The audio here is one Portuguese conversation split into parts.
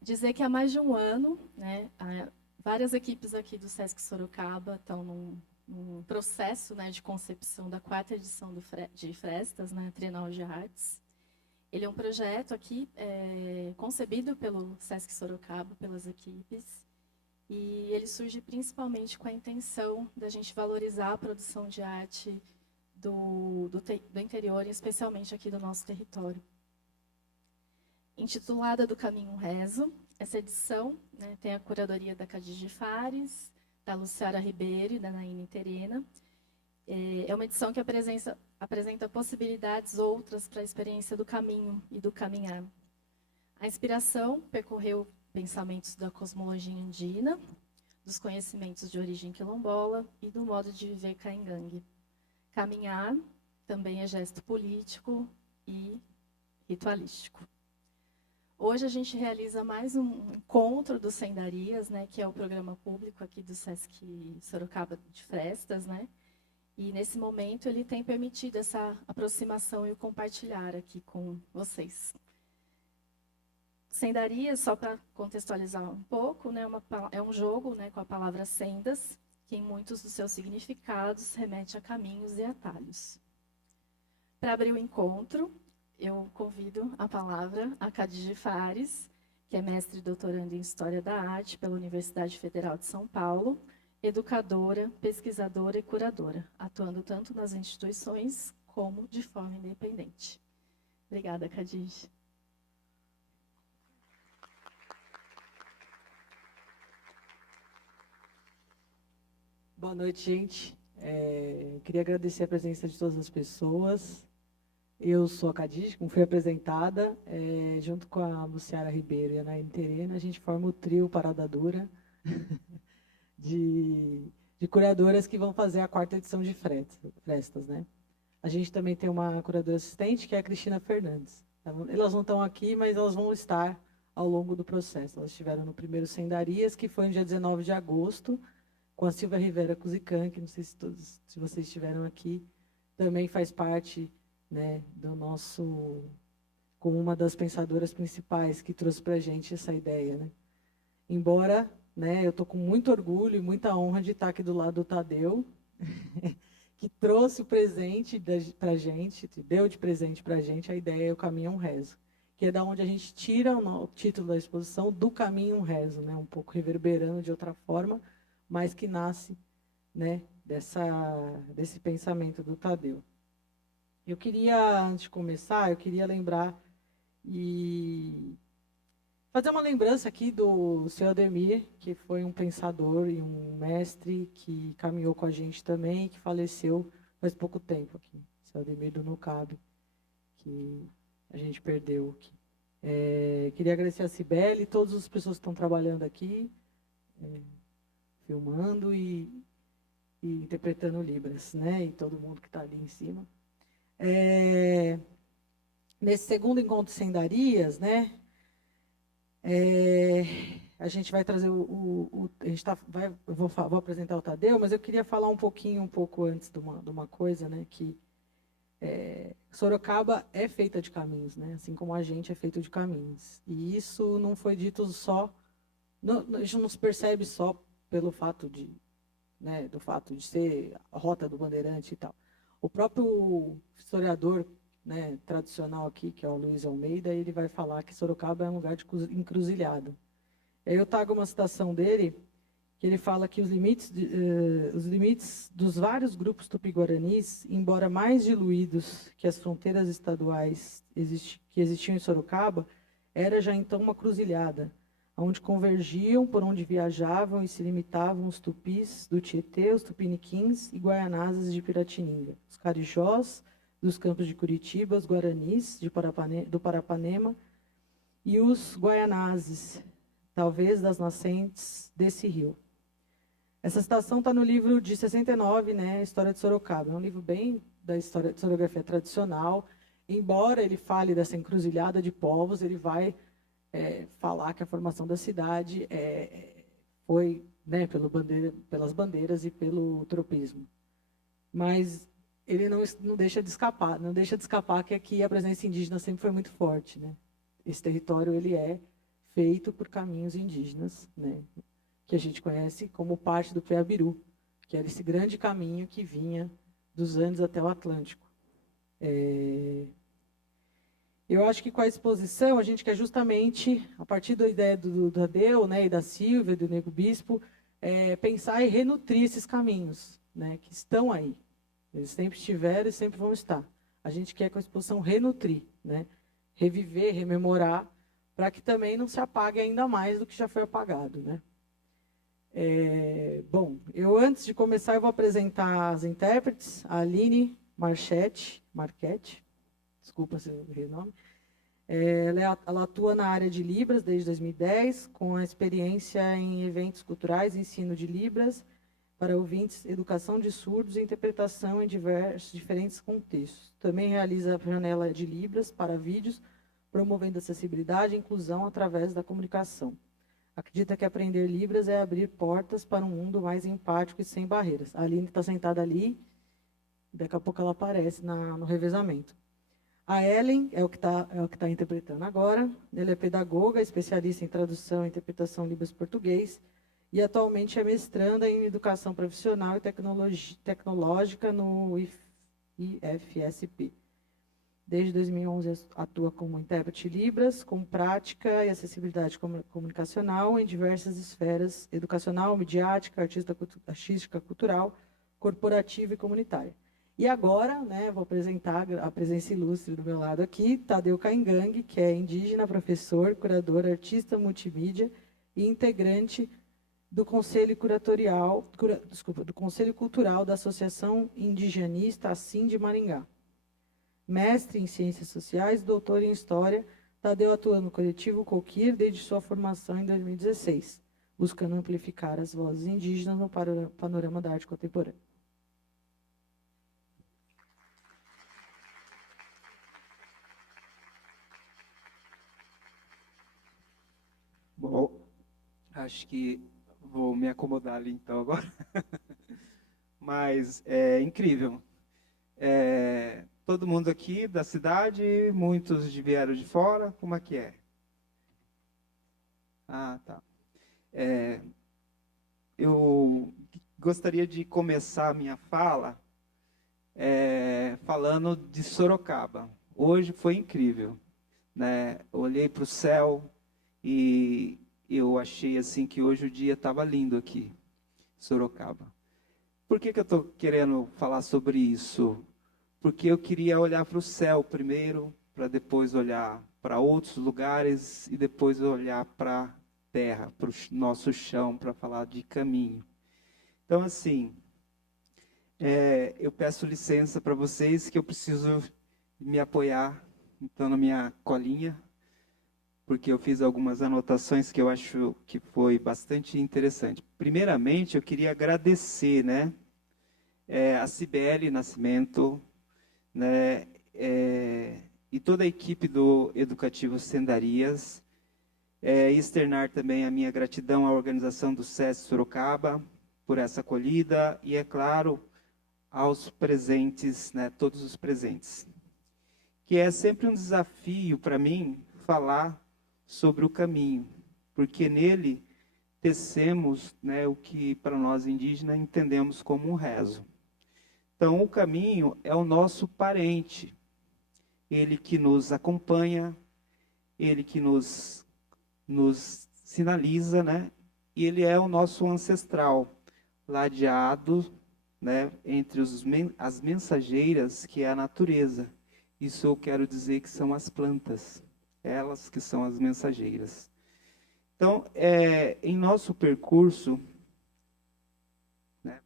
Dizer que há mais de um ano, né, várias equipes aqui do Sesc Sorocaba estão num processo, né, de concepção da 4ª edição de Frestas, né, Trienal de Artes. Ele é um projeto aqui concebido pelo Sesc Sorocaba, pelas equipes, e ele surge principalmente com a intenção da gente valorizar a produção de arte do interior, e especialmente aqui do nosso território. Intitulada Do Caminho um Rezo, essa edição, né, tem a curadoria da Khadija Fares, da Luciara Ribeiro e da Naine Terena. É uma edição que apresenta possibilidades outras para a experiência do caminho e do caminhar. A inspiração percorreu pensamentos da cosmologia andina, dos conhecimentos de origem quilombola e do modo de viver caingangue. Caminhar também é gesto político e ritualístico. Hoje a gente realiza mais um encontro dos Sendarias, né, que é o programa público aqui do Sesc Sorocaba de Frestas, né? E nesse momento ele tem permitido essa aproximação e o compartilhar aqui com vocês. Sendarias, só para contextualizar um pouco, né, é um jogo, né, com a palavra sendas, que em muitos dos seus significados remete a caminhos e atalhos. Para abrir o encontro, eu convido a palavra a Khadija Fares, que é mestre e doutoranda em História da Arte pela Universidade Federal de São Paulo, educadora, pesquisadora e curadora, atuando tanto nas instituições como de forma independente. Obrigada, Khadija. Boa noite, gente. Queria agradecer a presença de todas as pessoas. Eu sou a Khadija, como fui apresentada, junto com a Luciara Ribeiro e a Naine Terena, a gente forma o trio Parada Dura de curadoras que vão fazer a 4ª edição de Frestas, né? A gente também tem uma curadora assistente, que é a Cristina Fernandes. Elas não estão aqui, mas elas vão estar ao longo do processo. Elas estiveram no primeiro Sendarias, que foi no dia 19 de agosto, com a Silvia Rivera Cusican, que não sei se vocês estiveram aqui, também faz parte, né, do nosso, como uma das pensadoras principais que trouxe para a gente essa ideia, né? Embora, né, eu estou com muito orgulho e muita honra de estar aqui do lado do Tadeu, que trouxe o presente para a gente, deu de presente para a gente a ideia O Caminho um Rezo, que é da onde a gente tira o título da exposição, Do Caminho um Rezo, né, um pouco reverberando de outra forma, mas que nasce, né, desse pensamento do Tadeu. Eu queria, antes de começar, eu queria lembrar e fazer uma lembrança aqui do seu Ademir, que foi um pensador e um mestre que caminhou com a gente também, que faleceu faz pouco tempo aqui. Seu Ademir do Nucab, que a gente perdeu aqui. Queria agradecer a Cibele e todas as pessoas que estão trabalhando aqui, filmando e interpretando Libras, né? E todo mundo que está ali em cima. Nesse segundo encontro de Sendarias, né? A gente vai trazer eu vou apresentar o Tadeu, mas eu queria falar um pouco antes de uma coisa, né? Que Sorocaba é feita de caminhos, né? Assim como a gente é feito de caminhos. E isso não foi dito só, a gente não se percebe só pelo fato né, do fato de ser a rota do Bandeirante e tal. O próprio historiador, né, tradicional aqui, que é o Luiz Almeida, ele vai falar que Sorocaba é um lugar de encruzilhada. Aí eu trago uma citação dele, que ele fala que os limites dos vários grupos tupi-guaranis, embora mais diluídos que as fronteiras estaduais que existiam em Sorocaba, era já então uma cruzilhada, onde convergiam, por onde viajavam e se limitavam os tupis do Tietê, os tupiniquins e guaianazes de Piratininga, os carijós dos campos de Curitiba, os guaranis do Parapanema e os guaianazes, talvez das nascentes desse rio. Essa citação está no livro de 69, né, História de Sorocaba. É um livro bem da história de historiografia tradicional. Embora ele fale dessa encruzilhada de povos, ele vai falar que a formação da cidade foi, né, pelas bandeiras e pelo tropismo. Mas ele não deixa de escapar que aqui a presença indígena sempre foi muito forte, né? Esse território ele é feito por caminhos indígenas, né, que a gente conhece como parte do Preabiru, que era esse grande caminho que vinha dos Andes até o Atlântico. Eu acho que com a exposição, a gente quer justamente, a partir da ideia do Tadeu, né, e da Silvia, do Nego Bispo, pensar e renutrir esses caminhos, né, que estão aí. Eles sempre estiveram e sempre vão estar. A gente quer com a exposição renutrir, né, reviver, rememorar, para que também não se apague ainda mais do que já foi apagado, né. Bom, antes de começar, eu vou apresentar as intérpretes, a Aline Marchetti, desculpa se eu errei o nome. Ela atua na área de Libras desde 2010, com a experiência em eventos culturais, ensino de Libras para ouvintes, educação de surdos e interpretação em diferentes contextos. Também realiza a janela de Libras para vídeos, promovendo acessibilidade e inclusão através da comunicação. Acredita que aprender Libras é abrir portas para um mundo mais empático e sem barreiras. A Aline está sentada ali, daqui a pouco ela aparece no revezamento. A Ellen é o que tá interpretando agora. Ela é pedagoga, especialista em tradução e interpretação Libras-Português e atualmente é mestranda em educação profissional e tecnológica no IFSP. Desde 2011 atua como intérprete Libras, com prática e acessibilidade comunicacional em diversas esferas: educacional, midiática, artística, cultural, corporativa e comunitária. E agora, né, vou apresentar a presença ilustre do meu lado aqui, Tadeu Caingangue, que é indígena, professor, curador, artista multimídia e integrante do Conselho do Conselho Cultural da Associação Indigenista Assim de Maringá. Mestre em Ciências Sociais, doutor em História, Tadeu atua no coletivo Coquir desde sua formação em 2016, buscando amplificar as vozes indígenas no panorama da arte contemporânea. Bom, acho que vou me acomodar ali então agora. Mas é incrível. Todo mundo aqui da cidade, muitos vieram de fora, como é que é? Ah, tá. Eu gostaria de começar a minha fala falando de Sorocaba. Hoje foi incrível, né? Eu olhei para o céu e eu achei assim que hoje o dia estava lindo aqui, em Sorocaba. Por que eu estou querendo falar sobre isso? Porque eu queria olhar para o céu primeiro, para depois olhar para outros lugares e depois olhar para a terra, para o nosso chão, para falar de caminho. Então, assim, eu peço licença para vocês que eu preciso me apoiar, então, na minha colinha, porque eu fiz algumas anotações que eu acho que foi bastante interessante. Primeiramente, eu queria agradecer, né, a Cibele Nascimento, né, e toda a equipe do Educativo Sendarias, externar também a minha gratidão à organização do SESC Sorocaba por essa acolhida e, é claro, aos presentes, né, todos os presentes. Que é sempre um desafio para mim falar sobre o caminho, porque nele tecemos, né, o que para nós indígenas entendemos como um rezo. Então, o caminho é o nosso parente, ele que nos acompanha, ele que nos sinaliza, né? E ele é o nosso ancestral, ladeado, né, entre as mensageiras, que é a natureza. Isso eu quero dizer que são as plantas, elas que são as mensageiras. Então, em nosso percurso, né,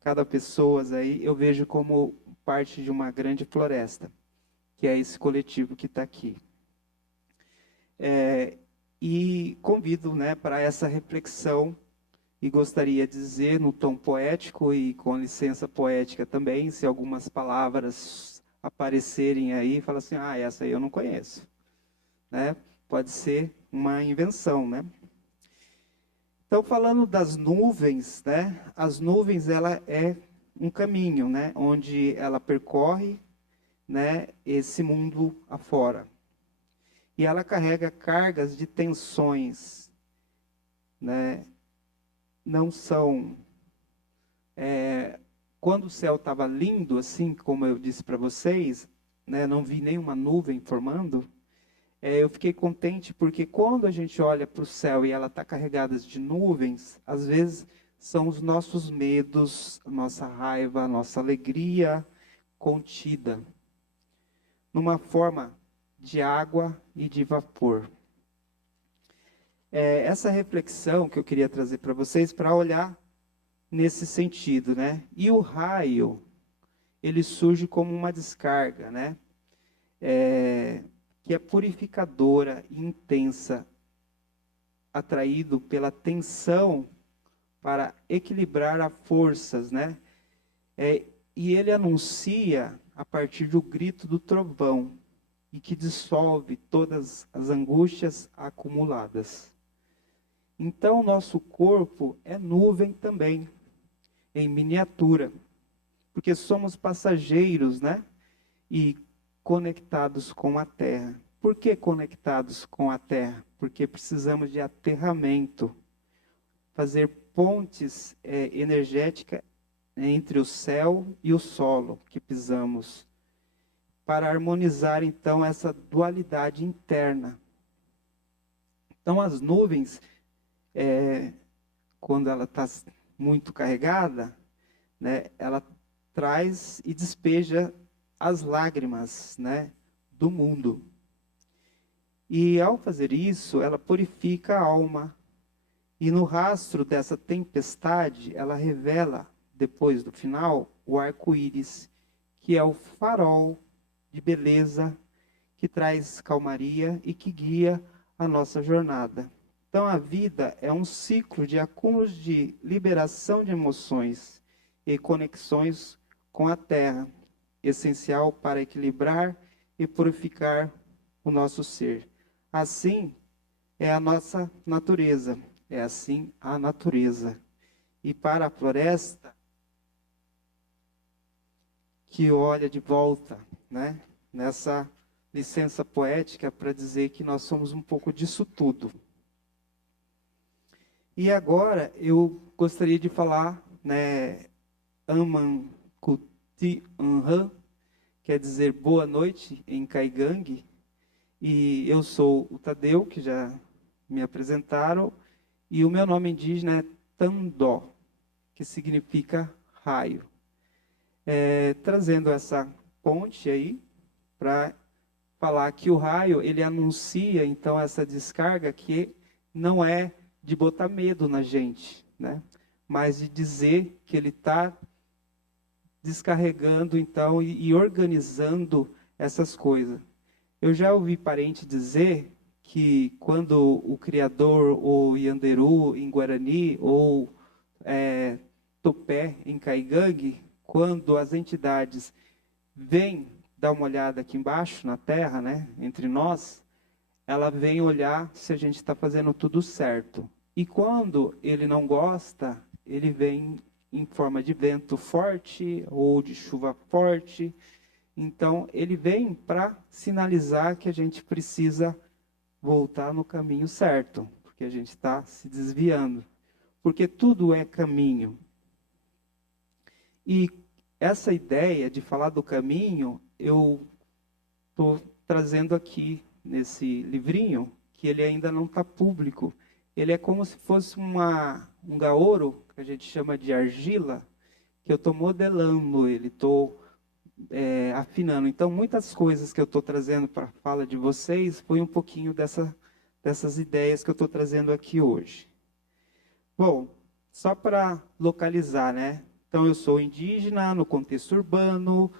cada pessoa aí eu vejo como parte de uma grande floresta, que é esse coletivo que está aqui. E convido, né, para essa reflexão, e gostaria de dizer no tom poético e com licença poética também, se algumas palavras aparecerem aí, fala assim, essa aí eu não conheço, né? Pode ser uma invenção, né? Então, falando das nuvens, né? As nuvens, ela é um caminho, né? Onde ela percorre, né, esse mundo afora. e ela carrega cargas de tensões, né? Não são... quando o céu estava lindo, assim como eu disse para vocês, né, não vi nenhuma nuvem formando, eu fiquei contente porque quando a gente olha para o céu e ela está carregada de nuvens, às vezes são os nossos medos, a nossa raiva, a nossa alegria contida, numa forma de água e de vapor. Essa reflexão que eu queria trazer para vocês, para olhar nesse sentido, né? E o raio, ele surge como uma descarga, né? Que é purificadora e intensa, atraído pela tensão para equilibrar as forças, né? E ele anuncia a partir do grito do trovão, e que dissolve todas as angústias acumuladas. Então, o nosso corpo é nuvem também, em miniatura, porque somos passageiros, né? E conectados com a Terra. Por que conectados com a Terra? Porque precisamos de aterramento, fazer pontes energéticas entre o céu e o solo que pisamos, para harmonizar, então, essa dualidade interna. Então, as nuvens, quando ela está muito carregada, né, ela traz e despeja as lágrimas, né, do mundo. E, ao fazer isso, ela purifica a alma. E, no rastro dessa tempestade, ela revela, depois do final, o arco-íris, que é o farol de beleza, que traz calmaria e que guia a nossa jornada. Então, a vida é um ciclo de acúmulos de liberação de emoções e conexões com a Terra, essencial para equilibrar e purificar o nosso ser. Assim é a nossa natureza, é assim a natureza. E para a floresta, que olha de volta, né, nessa licença poética para dizer que nós somos um pouco disso tudo. E agora eu gostaria de falar, né, Aman Kuti Anhan, quer dizer boa noite em Caigangue, e eu sou o Tadeu, que já me apresentaram, e o meu nome indígena é Tandó, que significa raio. Trazendo essa ponte aí, para falar que o raio, ele anuncia, então, essa descarga que não é de botar medo na gente, né? Mas de dizer que ele está descarregando, então, e organizando essas coisas. Eu já ouvi parente dizer que quando o Criador, ou Yanderu em Guarani, ou Topé em Caigangue, quando as entidades vêm dar uma olhada aqui embaixo, na terra, né, entre nós, ela vem olhar se a gente está fazendo tudo certo. E quando ele não gosta, ele vem em forma de vento forte ou de chuva forte. Então, ele vem para sinalizar que a gente precisa voltar no caminho certo, porque a gente está se desviando. Porque tudo é caminho. E essa ideia de falar do caminho, eu estou trazendo aqui nesse livrinho, que ele ainda não está público. Ele é como se fosse um gaoro, que a gente chama de argila, que eu estou modelando ele, estou afinando. Então, muitas coisas que eu estou trazendo para a fala de vocês, foi um pouquinho dessas ideias que eu estou trazendo aqui hoje. Bom, só para localizar, né? Então, eu sou indígena, no contexto urbano,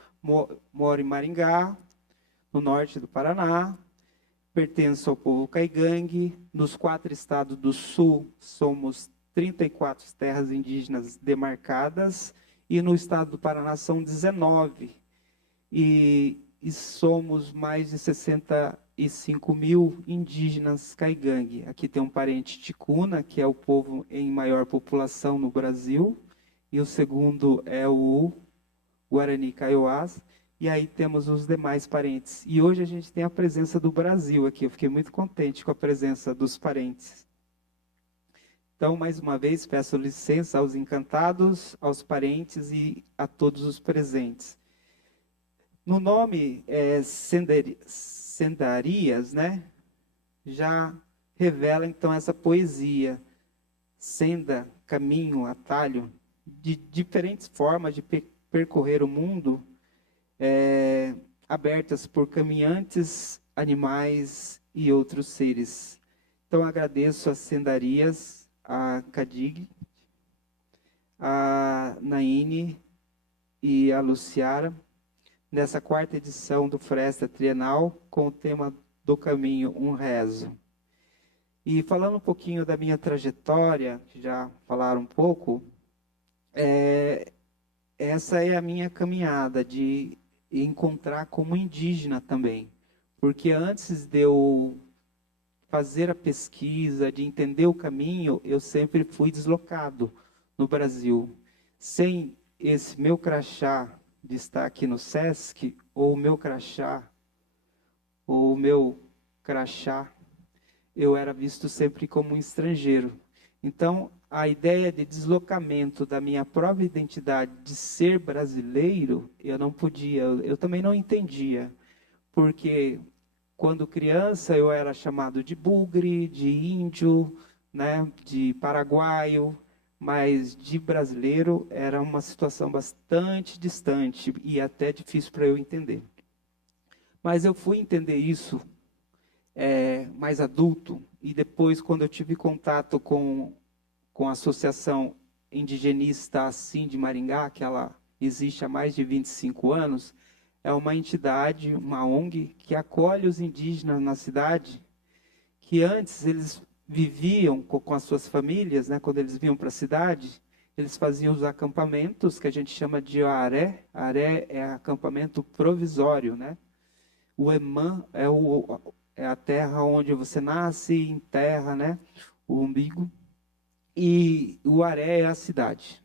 moro em Maringá, no norte do Paraná, pertenço ao povo caigangue. Nos 4 estados do sul, somos 34 terras indígenas demarcadas, e no estado do Paraná são 19. E somos mais de 65 mil indígenas caigangue. Aqui tem um parente ticuna, que é o povo em maior população no Brasil, e o segundo é o Guarani Kaiowás, e aí temos os demais parentes. E hoje a gente tem a presença do Brasil aqui. Eu fiquei muito contente com a presença dos parentes. Então, mais uma vez, peço licença aos encantados, aos parentes e a todos os presentes. No nome Sendarias, né? Já revela então essa poesia. Senda, caminho, atalho, de diferentes formas de percorrer o mundo, abertas por caminhantes, animais e outros seres. Então agradeço a Sendarias, a Cadig, a Naine e a Luciara, nessa 4ª edição do Fresta Trienal, com o tema do caminho, um rezo. E falando um pouquinho da minha trajetória, que já falaram um pouco, essa é a minha caminhada de encontrar como indígena também. Porque antes de eu fazer a pesquisa, de entender o caminho, eu sempre fui deslocado no Brasil. Sem esse meu crachá de estar aqui no SESC, ou o meu crachá, eu era visto sempre como um estrangeiro. Então, a ideia de deslocamento da minha própria identidade de ser brasileiro, eu não podia, eu também não entendia. Porque quando criança eu era chamado de bugre, de índio, né, de paraguaio, mas de brasileiro era uma situação bastante distante e até difícil para eu entender. Mas eu fui entender isso mais adulto, e depois, quando eu tive contato com a Associação Indigenista Assim de Maringá, que ela existe há mais de 25 anos, é uma entidade, uma ONG, que acolhe os indígenas na cidade, que antes eles viviam com as suas famílias, né, quando eles vinham para a cidade, eles faziam os acampamentos, que a gente chama de aré. Aré é acampamento provisório, né? O Emã é a terra onde você nasce, enterra, né, o umbigo. E o Aré é a cidade.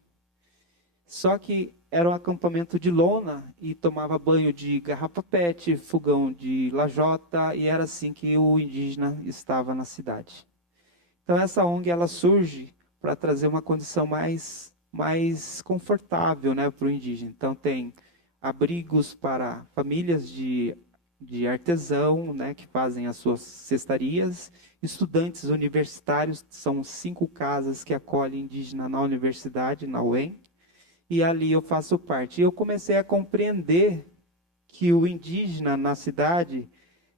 Só que era um acampamento de lona e tomava banho de garrafa PET, fogão de lajota, e era assim que o indígena estava na cidade. Então essa ONG ela surge para trazer uma condição mais confortável, né, para o indígena. Então tem abrigos para famílias de artesão, né, que fazem as suas cestarias, estudantes universitários, são 5 casas que acolhem indígena na universidade, na UEM, e ali eu faço parte. E eu comecei a compreender que o indígena na cidade,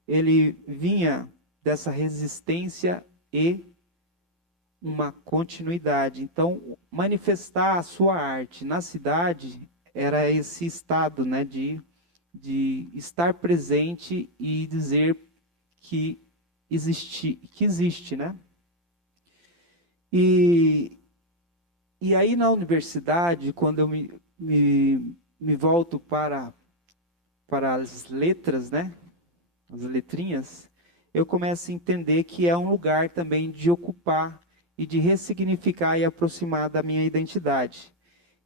ele vinha dessa resistência e uma continuidade. Então, manifestar a sua arte na cidade era esse estado, né, de estar presente e dizer que existe, né? E aí na universidade, quando eu me volto para as letras, né? As letrinhas, eu começo a entender que é um lugar também de ocupar e de ressignificar e aproximar da minha identidade.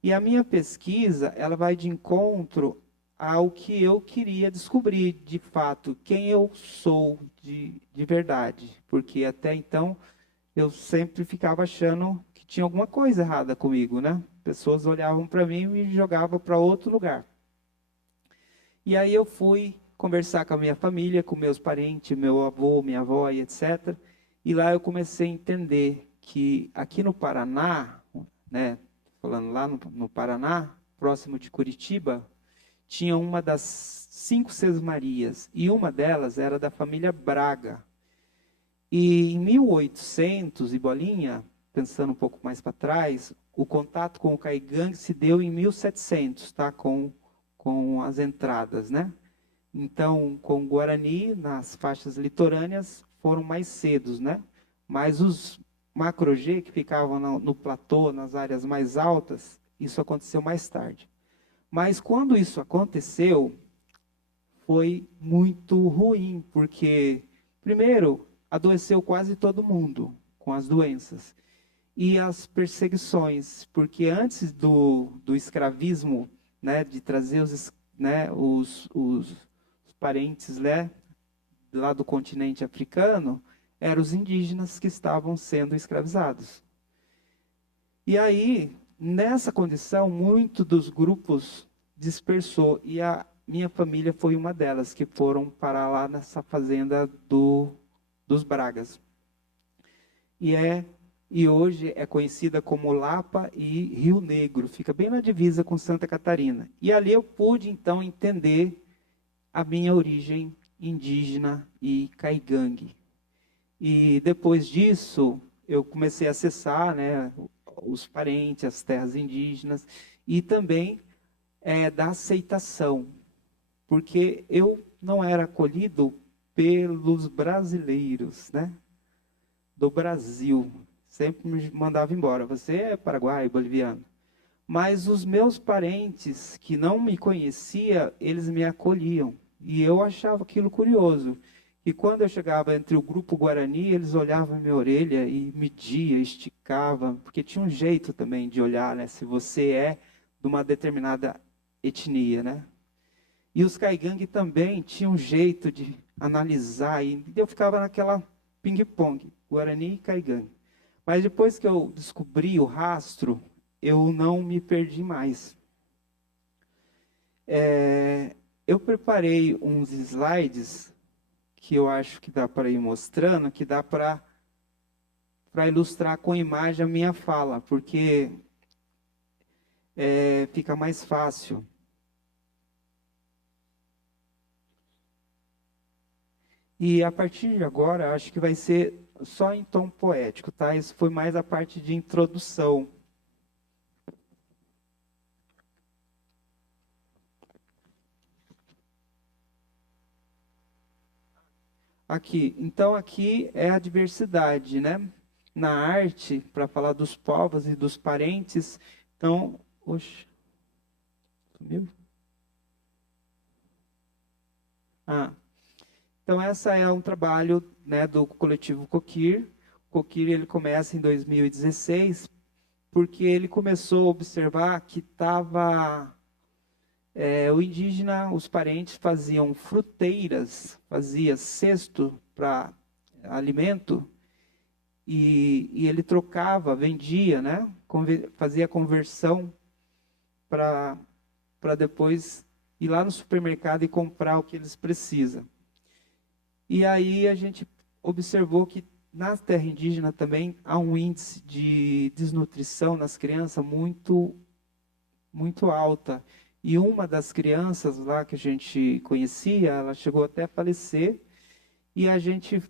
E a minha pesquisa, ela vai de encontro ao que eu queria descobrir, de fato, quem eu sou de verdade. Porque até então, eu sempre ficava achando que tinha alguma coisa errada comigo, né? Pessoas olhavam para mim e me jogavam para outro lugar. E aí eu fui conversar com a minha família, com meus parentes, meu avô, minha avó e etc. E lá eu comecei a entender que aqui no Paraná, né, falando lá no Paraná, próximo de Curitiba, tinha uma das 5 Sesmarias, e uma delas era da família Braga. E em 1800 e bolinha, pensando um pouco mais para trás, o contato com o Caigangue se deu em 1700, tá? Com as entradas, né? Então, com o Guarani, nas faixas litorâneas, foram mais cedos, né? Mas os Macro-G, que ficavam no platô, nas áreas mais altas, isso aconteceu mais tarde. Mas quando isso aconteceu, foi muito ruim, porque, primeiro, adoeceu quase todo mundo com as doenças. E as perseguições, porque antes do escravismo, né, de trazer os né, os parentes, né, lá do continente africano, eram os indígenas que estavam sendo escravizados. E aí, nessa condição, muito dos grupos dispersou, e a minha família foi uma delas, que foram parar lá nessa fazenda dos Bragas. E hoje é conhecida como Lapa e Rio Negro, fica bem na divisa com Santa Catarina. E ali eu pude, então, entender a minha origem indígena e caigangue. E depois disso, eu comecei a acessar, né, os parentes, as terras indígenas, e também da aceitação, porque eu não era acolhido pelos brasileiros, né, do Brasil. Sempre me mandava embora. Você é paraguaio, boliviano. Mas os meus parentes, que não me conheciam, eles me acolhiam. E eu achava aquilo curioso. E quando eu chegava entre o grupo Guarani, eles olhavam minha orelha e mediam, esticavam, porque tinha um jeito também de olhar, né? Se você é de uma determinada etnia, né? E os caigangue também tinham um jeito de analisar, e eu ficava naquela ping-pong, Guarani e caigangue. Mas depois que eu descobri o rastro, eu não me perdi mais. Eu preparei uns slides que eu acho que dá para ir mostrando, que dá para ilustrar com imagem a minha fala, porque fica mais fácil. E a partir de agora, acho que vai ser só em tom poético, tá? Isso foi mais a parte de introdução. Aqui, então aqui é a diversidade, né? Na arte, para falar dos povos e dos parentes, então, oxe, sumiu? Então essa é um trabalho, né, do coletivo Coquir. O Coquir ele começa em 2016, porque ele começou a observar que estava o indígena, os parentes faziam fruteiras, fazia cesto para alimento, e ele trocava, vendia, né? Fazia conversão para depois ir lá no supermercado e comprar o que eles precisam. E aí a gente observou que na terra indígena também há um índice de desnutrição nas crianças muito, muito alta. E uma das crianças lá que a gente conhecia, ela chegou até a falecer, e a gente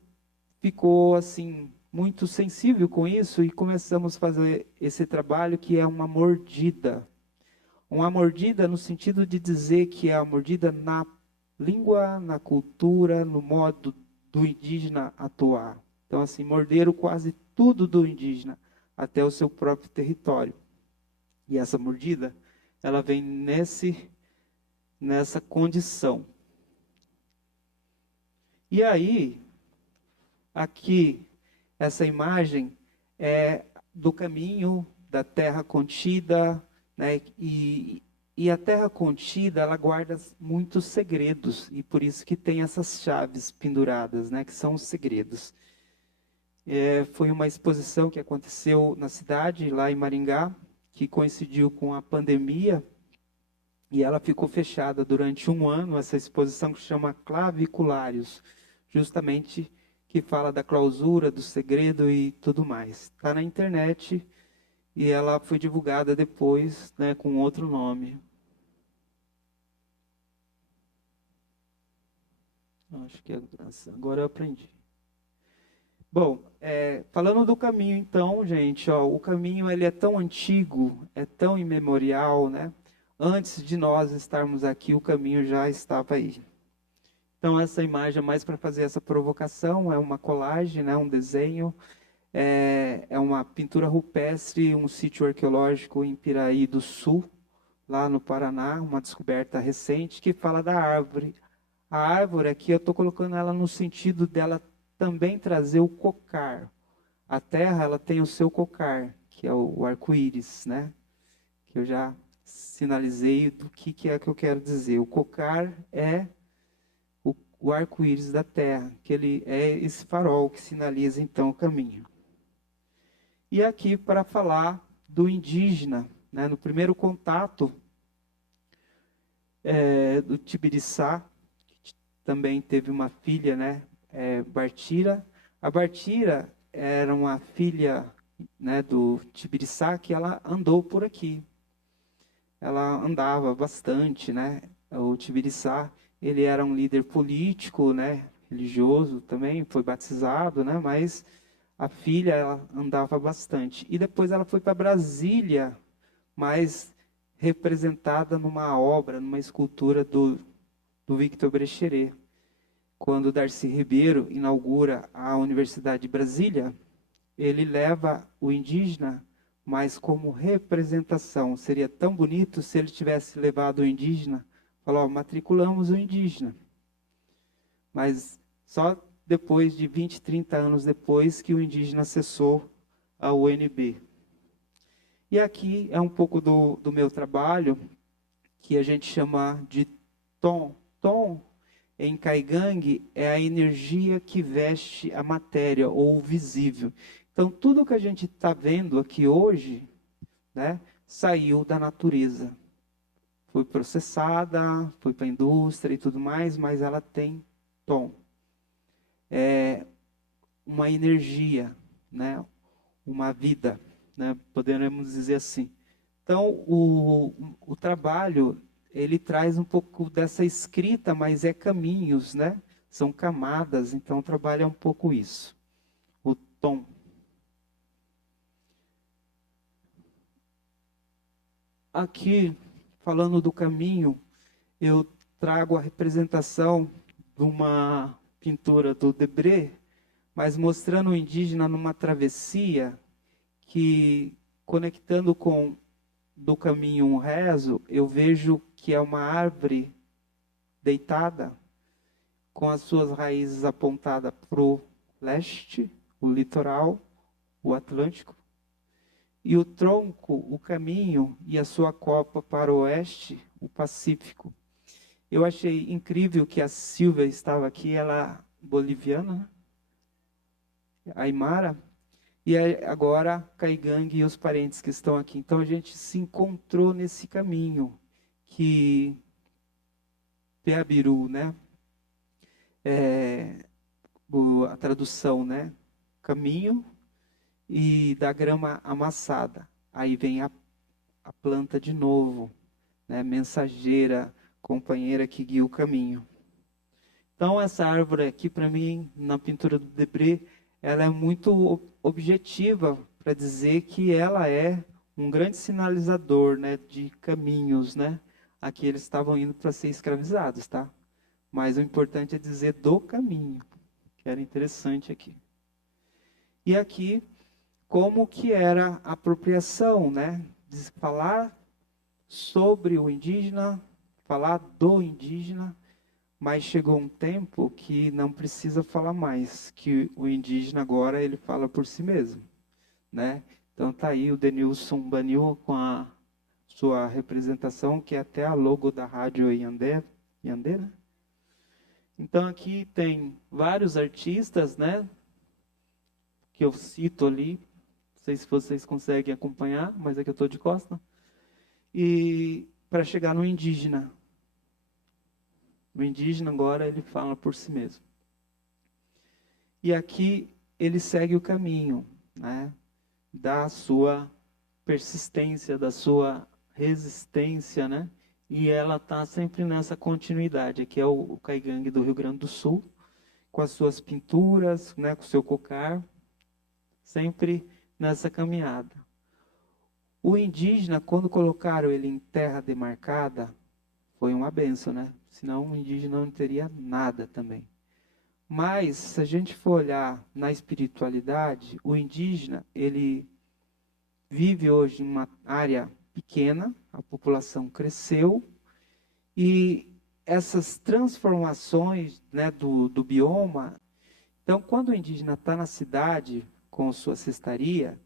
ficou assim muito sensível com isso e começamos a fazer esse trabalho que é uma mordida. Uma mordida no sentido de dizer que é a mordida na língua, na cultura, no modo do indígena atuar. Então, assim, morderam quase tudo do indígena, até o seu próprio território. E essa mordida, ela vem nessa condição. E aí, aqui, essa imagem é do caminho da terra contida, né? E a terra contida, ela guarda muitos segredos, e por isso que tem essas chaves penduradas, né, que são os segredos. Foi uma exposição que aconteceu na cidade, lá em Maringá, que coincidiu com a pandemia, e ela ficou fechada durante um ano, essa exposição que chama Claviculários, justamente que fala da clausura, do segredo e tudo mais. Está na internet, e ela foi divulgada depois, né, com outro nome. Acho que agora eu aprendi. Bom, falando do caminho, então, gente, ó, o caminho ele é tão antigo, é tão imemorial, né? Antes de nós estarmos aqui, o caminho já estava aí. Então, essa imagem é mais para fazer essa provocação, é uma colagem, né, um desenho. É uma pintura rupestre, um sítio arqueológico em Piraí do Sul, lá no Paraná, uma descoberta recente que fala da árvore. A árvore aqui eu estou colocando ela no sentido dela também trazer o cocar. A terra ela tem o seu cocar, que é o arco-íris, né? Que eu já sinalizei do que é que eu quero dizer. O cocar é o arco-íris da terra, que ele é esse farol que sinaliza então o caminho. E aqui para falar do indígena, né, no primeiro contato do Tibiriçá, que também teve uma filha, né, Bartira. A Bartira era uma filha, né, do Tibiriçá, que ela andou por aqui. Ela andava bastante, né? O Tibiriçá, ele era um líder político, né, religioso também, foi batizado, né, mas a filha ela andava bastante. E depois ela foi para Brasília, mas representada numa obra, numa escultura do Victor Brecheret. Quando Darcy Ribeiro inaugura a Universidade de Brasília, ele leva o indígena, mas como representação. Seria tão bonito se ele tivesse levado o indígena, falou, matriculamos o indígena. Mas só depois de 20, 30 anos depois que o indígena acessou a UNB. E aqui é um pouco do meu trabalho, que a gente chama de tom. Tom, em Caigangue, é a energia que veste a matéria, ou o visível. Então, tudo que a gente está vendo aqui hoje, né, saiu da natureza. Foi processada, foi para a indústria e tudo mais, mas ela tem tom. É uma energia, né, uma vida, né, poderemos dizer assim. Então, o trabalho, ele traz um pouco dessa escrita, mas é caminhos, né? São camadas, então o trabalho é um pouco isso. O tom. Aqui, falando do caminho, eu trago a representação de uma pintura do Debré, mas mostrando o indígena numa travessia que, conectando com do caminho um rezo, eu vejo que é uma árvore deitada, com as suas raízes apontadas para o leste, o litoral, o Atlântico, e o tronco, o caminho, e a sua copa para o oeste, o Pacífico. Eu achei incrível que a Silvia estava aqui, ela é boliviana, Aymara, e agora Caigangue e os parentes que estão aqui. Então a gente se encontrou nesse caminho que Peabiru, né? A tradução, né? Caminho e da grama amassada. Aí vem a planta de novo, né? Mensageira, companheira que guia o caminho. Então essa árvore aqui, para mim, na pintura do Debré, ela é muito objetiva para dizer que ela é um grande sinalizador, né, de caminhos, né? Aqui eles estavam indo para ser escravizados, tá? Mas o importante é dizer do caminho, que era interessante aqui. E aqui, como que era a apropriação, né? De falar sobre o indígena, falar do indígena, mas chegou um tempo que não precisa falar mais, que o indígena agora ele fala por si mesmo, né? Então tá aí o Denilson Banil com a sua representação, que é até a logo da rádio Iandê, né? Então aqui tem vários artistas, né? Que eu cito ali, não sei se vocês conseguem acompanhar, mas é que eu estou de costa. E para chegar no indígena. O indígena agora ele fala por si mesmo. E aqui ele segue o caminho, né, da sua persistência, da sua resistência, né? E ela está sempre nessa continuidade. Aqui é o Caigangue do Rio Grande do Sul, com as suas pinturas, né, com o seu cocar, sempre nessa caminhada. O indígena, quando colocaram ele em terra demarcada, foi uma benção, né? Senão o indígena não teria nada também. Mas, se a gente for olhar na espiritualidade, o indígena, ele vive hoje em uma área pequena, a população cresceu, e essas transformações, né, do bioma, então quando o indígena está na cidade com sua cestaria,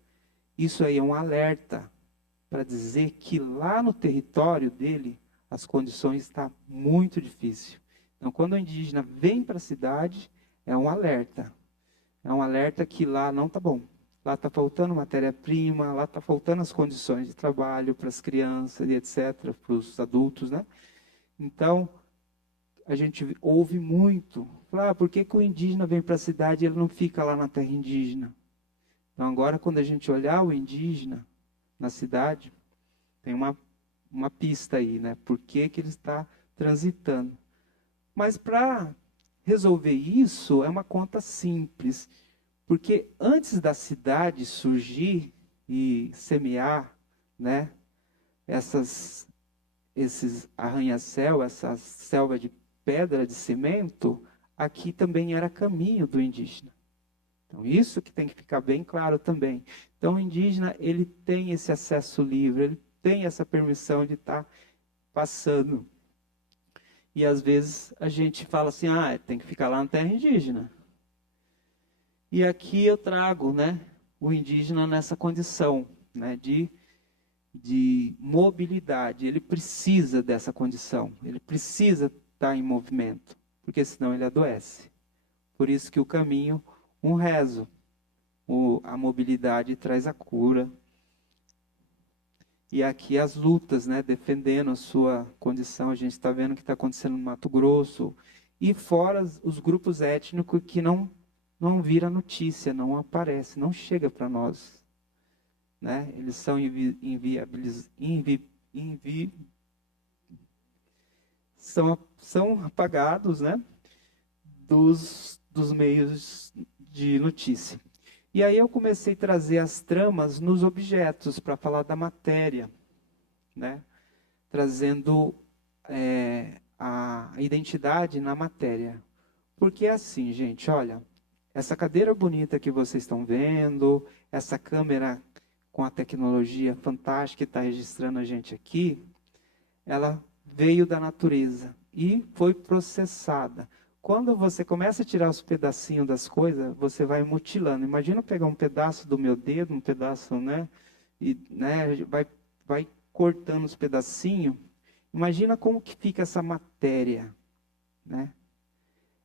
isso aí é um alerta para dizer que lá no território dele as condições estão muito difíceis. Então, quando o indígena vem para a cidade, é um alerta. É um alerta que lá não está bom. Lá está faltando matéria-prima, lá está faltando as condições de trabalho para as crianças e etc., para os adultos, né? Então, a gente ouve muito. Falar, por que o indígena vem para a cidade e ele não fica lá na terra indígena? Então, agora, quando a gente olhar o indígena na cidade, tem uma pista aí, né? Por que ele está transitando? Mas para resolver isso, é uma conta simples. Porque antes da cidade surgir e semear, né, esses arranha-céu, essa selva de pedra, de cimento, aqui também era caminho do indígena. Então, isso que tem que ficar bem claro também. Então, o indígena, ele tem esse acesso livre, ele tem essa permissão de estar passando. E, às vezes, a gente fala assim, tem que ficar lá na terra indígena. E aqui eu trago, né, o indígena nessa condição, né, de mobilidade. Ele precisa dessa condição, ele precisa estar em movimento, porque senão ele adoece. Por isso que o caminho, um rezo, a mobilidade traz a cura. E aqui as lutas, né, defendendo a sua condição, a gente está vendo o que está acontecendo no Mato Grosso, e fora os grupos étnicos que não vira notícia, não aparece, não chega para nós, né? Eles são são apagados, né? Dos meios de notícia. E aí eu comecei a trazer as tramas nos objetos para falar da matéria, né? Trazendo a identidade na matéria. Porque é assim, gente, olha, essa cadeira bonita que vocês estão vendo, essa câmera com a tecnologia fantástica que está registrando a gente aqui, ela veio da natureza e foi processada. Quando você começa a tirar os pedacinhos das coisas, você vai mutilando. Imagina pegar um pedaço do meu dedo, um pedaço, né? E, né, vai cortando os pedacinhos. Imagina como que fica essa matéria, né?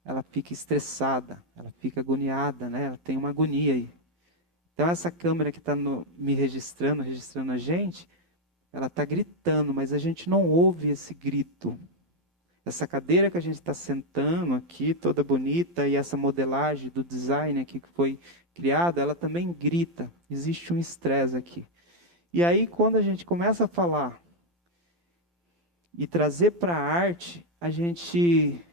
Ela fica estressada, ela fica agoniada, né? Ela tem uma agonia aí. Então, essa câmera que está me registrando a gente, ela está gritando, mas a gente não ouve esse grito. Essa cadeira que a gente está sentando aqui, toda bonita, e essa modelagem do design aqui que foi criada, ela também grita. Existe um estresse aqui. E aí, quando a gente começa a falar e trazer para a arte, a gente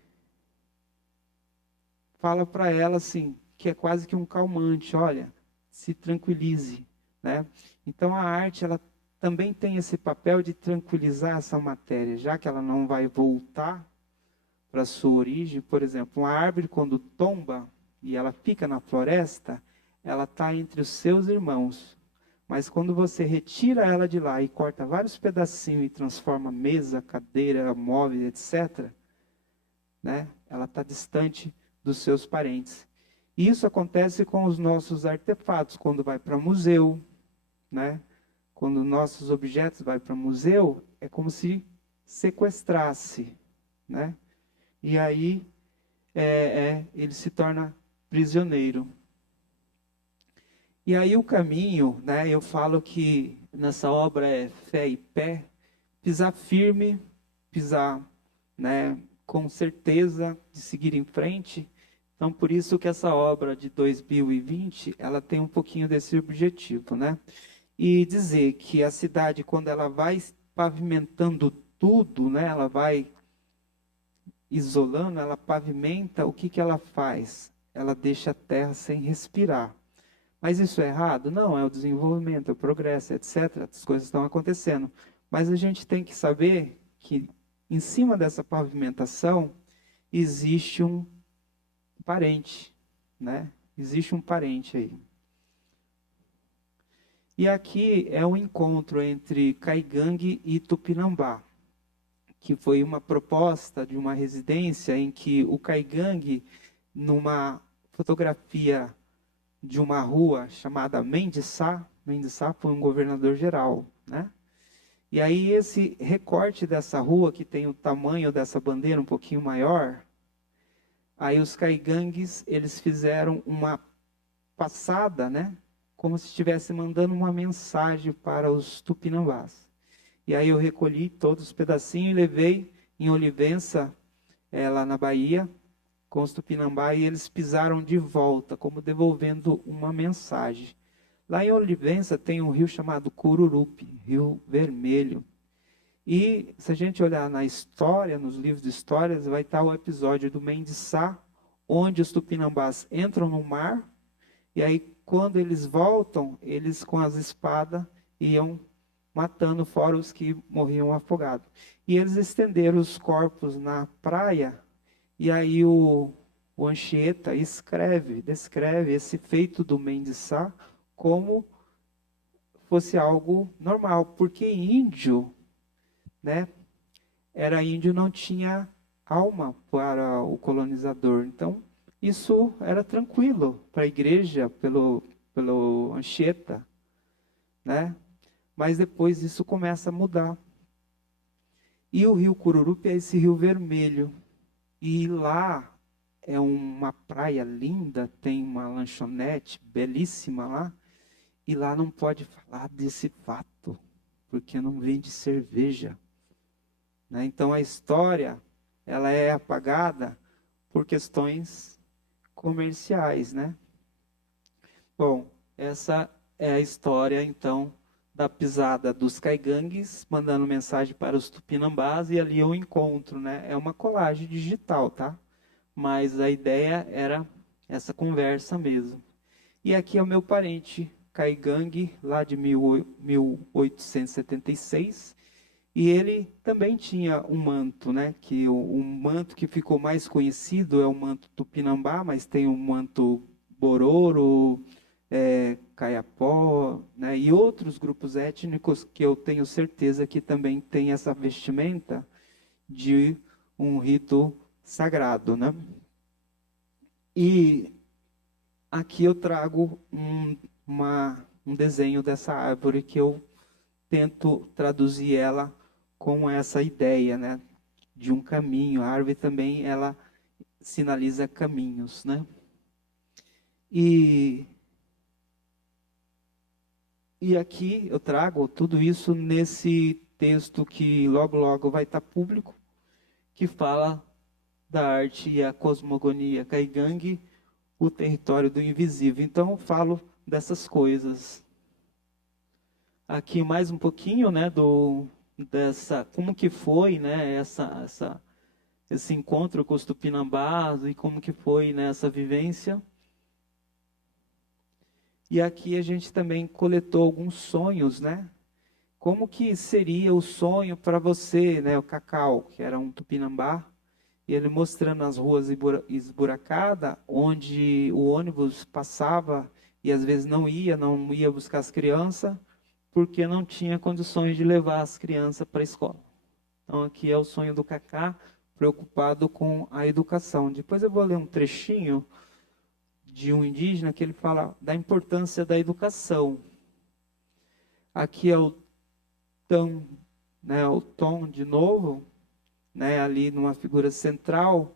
fala para ela assim, que é quase que um calmante, olha, se tranquilize, né? Então a arte, ela também tem esse papel de tranquilizar essa matéria, já que ela não vai voltar para a sua origem. Por exemplo, uma árvore quando tomba e ela fica na floresta, ela está entre os seus irmãos. Mas quando você retira ela de lá e corta vários pedacinhos e transforma mesa, cadeira, móvel, etc., né? Ela está distante dos seus parentes. E isso acontece com os nossos artefatos, quando vai para museu, né? Quando nossos objetos vão para museu, é como se sequestrasse, né? E aí ele se torna prisioneiro. E aí o caminho, né? Eu falo que nessa obra é fé e pé, pisar firme, pisar, né, com certeza de seguir em frente. Então, por isso que essa obra de 2020, ela tem um pouquinho desse objetivo, né? E dizer que a cidade, quando ela vai pavimentando tudo, né? Ela vai isolando, ela pavimenta, o que ela faz? Ela deixa a terra sem respirar. Mas isso é errado? Não, é o desenvolvimento, é o progresso, etc. As coisas estão acontecendo. Mas a gente tem que saber que em cima dessa pavimentação existe um parente, né? Existe um parente aí. E aqui é um encontro entre Caigangue e Tupinambá, que foi uma proposta de uma residência em que o Caigangue, numa fotografia de uma rua chamada Mendiçá foi um governador geral, né? E aí esse recorte dessa rua, que tem o tamanho dessa bandeira um pouquinho maior, aí os caigangues, eles fizeram uma passada, né? Como se estivesse mandando uma mensagem para os tupinambás. E aí eu recolhi todos os pedacinhos e levei em Olivença, lá na Bahia, com os tupinambá, e eles pisaram de volta, como devolvendo uma mensagem. Lá em Olivença tem um rio chamado Cururupi, Rio Vermelho. E se a gente olhar na história, nos livros de histórias, vai estar o episódio do Mendiçá, onde os tupinambás entram no mar, e aí quando eles voltam, eles com as espadas iam matando fora os que morriam afogados. E eles estenderam os corpos na praia, e aí o Anchieta descreve esse feito do Mendiçá como fosse algo normal, porque índio, né, era índio, não tinha alma para o colonizador. Então, isso era tranquilo para a igreja, pelo Anchieta, né? Mas depois isso começa a mudar. E o rio Cururupi é esse rio vermelho. E lá é uma praia linda, tem uma lanchonete belíssima lá. E lá não pode falar desse fato, porque não vende cerveja, né? Então a história, ela é apagada por questões comerciais, né? Bom, essa é a história, então, da pisada dos caigangues, mandando mensagem para os tupinambás, e ali eu encontro, né? É uma colagem digital, tá? Mas a ideia era essa conversa mesmo. E aqui é o meu parente caigangue, lá de 1876, e ele também tinha um manto, né? Que o manto que ficou mais conhecido é o manto tupinambá, mas tem o manto bororo, caiapó, né? E outros grupos étnicos que eu tenho certeza que também tem essa vestimenta de um rito sagrado, né? E aqui eu trago um desenho dessa árvore que eu tento traduzir ela com essa ideia, né, de um caminho. A árvore também, ela sinaliza caminhos, né? E aqui eu trago tudo isso nesse texto que logo, logo vai estar público, que fala da arte e a cosmogonia caigangue, o território do invisível. Então eu falo dessas coisas. Aqui mais um pouquinho, né, como que foi, né, esse encontro com os tupinambás e como que foi, né, essa vivência. E aqui a gente também coletou alguns sonhos, né? Como que seria o sonho para você, né, o Cacau, que era um tupinambá, e ele mostrando as ruas esburacadas, onde o ônibus passava e às vezes não ia buscar as crianças, porque não tinha condições de levar as crianças para a escola. Então aqui é o sonho do Cacá, preocupado com a educação. Depois eu vou ler um trechinho de um indígena que ele fala da importância da educação. Aqui é o tom, né, o tom de novo, né, ali numa figura central.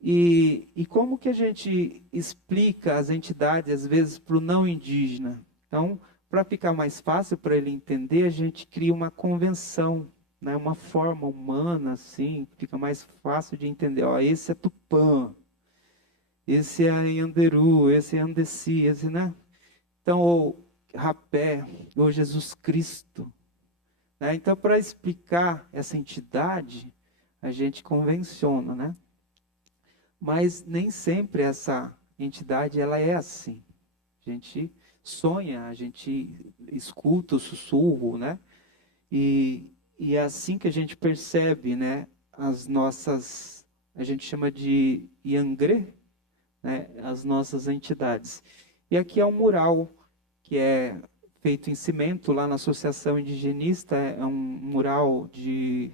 E como que a gente explica as entidades, às vezes, para o não indígena? Então, para ficar mais fácil para ele entender, a gente cria uma convenção, né, uma forma humana, assim, fica mais fácil de entender. Ó, esse é Tupã, esse é Yanderu, esse é Andessi, esse, né? Então, o Rapé, ou Jesus Cristo. Né? Então, para explicar essa entidade, a gente convenciona, né? Mas nem sempre essa entidade ela é assim. A gente sonha, a gente escuta o sussurro, né? E é assim que a gente percebe, né? As nossas, a gente chama de Iangrê, né? As nossas entidades. E aqui é um mural que é feito em cimento lá na Associação Indigenista. É um mural de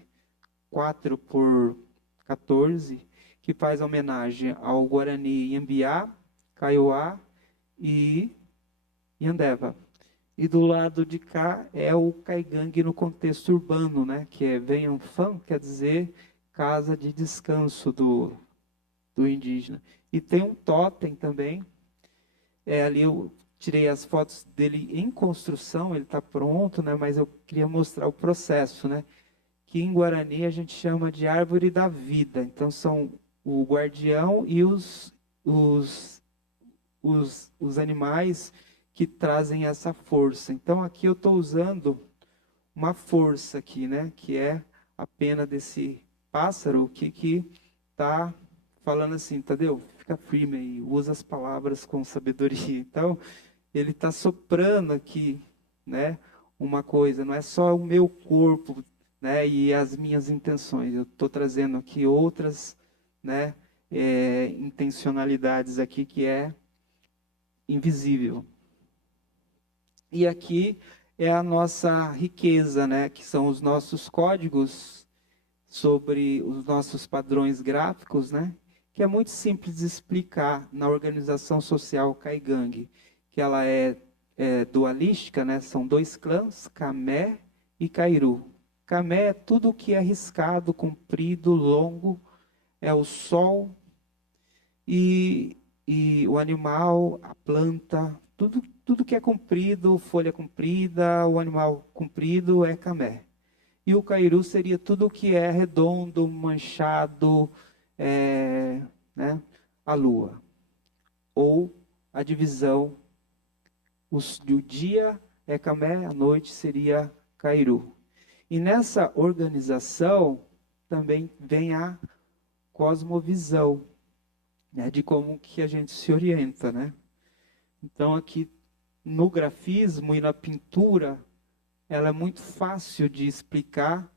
4 por 14, que faz homenagem ao Guarani Iambiá, Kaiowá e Yandeva. E do lado de cá é o caigangue no contexto urbano, né? Que é Venham Pham, quer dizer casa de descanso do indígena. E tem um totem também. Ali eu tirei as fotos dele em construção, ele está pronto, né? Mas eu queria mostrar o processo, né? Que em Guarani a gente chama de árvore da vida. Então são o guardião e os animais que trazem essa força. Então aqui eu estou usando uma força aqui, né? Que é a pena desse pássaro que está falando assim, Tadeu, fica firme aí, usa as palavras com sabedoria. Então ele está soprando aqui, né? Uma coisa, não é só o meu corpo, né? E as minhas intenções. Eu estou trazendo aqui outras, né? Intencionalidades aqui que é invisível. E aqui é a nossa riqueza, né? Que são os nossos códigos sobre os nossos padrões gráficos, né? Que é muito simples de explicar na organização social Caigangue, que ela é dualística, né? São dois clãs, Camé e Cairu. Camé é tudo o que é riscado, comprido, longo, é o sol e o animal, a planta, tudo que é comprido, folha comprida, o animal comprido é Camé. E o Cairu seria tudo o que é redondo, manchado, né? A lua. Ou a divisão, o dia é Camé, a noite seria Cairu. E nessa organização também vem a cosmovisão, né, de como que a gente se orienta, né? Então aqui no grafismo e na pintura, ela é muito fácil de explicar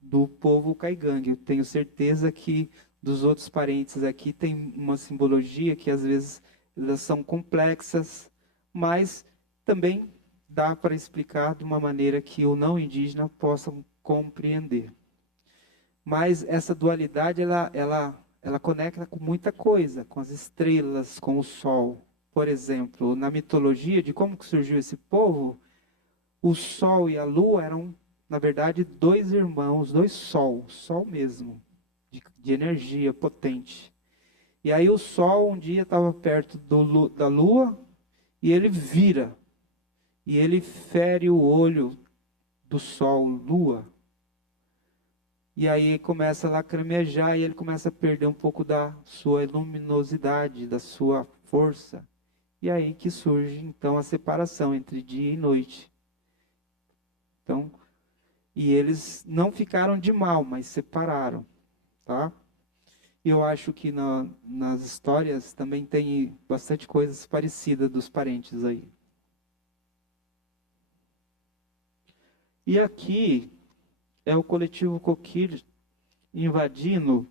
do povo caigangue. Eu tenho certeza que dos outros parentes aqui tem uma simbologia que às vezes elas são complexas, mas também dá para explicar de uma maneira que o não indígena possa compreender. Mas essa dualidade, ela conecta com muita coisa, com as estrelas, com o sol. Por exemplo, na mitologia de como que surgiu esse povo, o sol e a lua eram, na verdade, dois irmãos, dois sol mesmo, de energia potente. E aí o sol um dia estava perto da lua e ele vira. E ele fere o olho do sol, lua. E aí começa a lacrimejar e ele começa a perder um pouco da sua luminosidade, da sua força. E aí que surge, então, a separação entre dia e noite. Então, e eles não ficaram de mal, mas separaram, tá? E eu acho que nas histórias também tem bastante coisas parecidas dos parentes aí. E aqui é o coletivo Coquille invadindo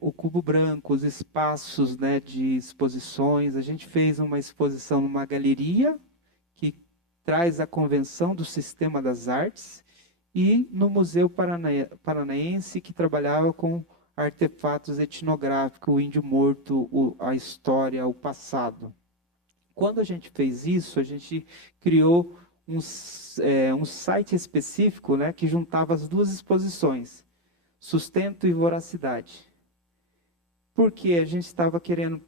o Cubo Branco, os espaços, né, de exposições. A gente fez uma exposição numa galeria que traz a convenção do Sistema das Artes e no Museu Paranaense, que trabalhava com artefatos etnográficos, o índio morto, a história, o passado. Quando a gente fez isso, a gente criou um site específico, né, que juntava as duas exposições, sustento e voracidade. Porque a gente estava querendo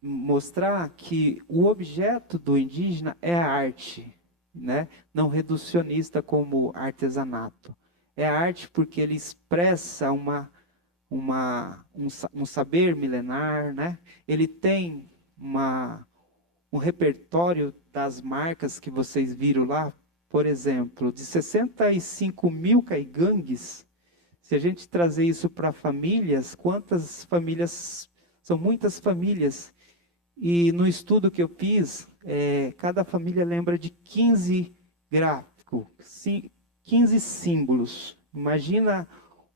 mostrar que o objeto do indígena é a arte, né, não reducionista como artesanato. É a arte porque ele expressa um saber milenar, né? Ele tem um repertório das marcas que vocês viram lá, por exemplo, de 65 mil caigangues. Se a gente trazer isso para famílias, quantas famílias, são muitas famílias, e no estudo que eu fiz, cada família lembra de 15 gráficos, 15 símbolos. Imagina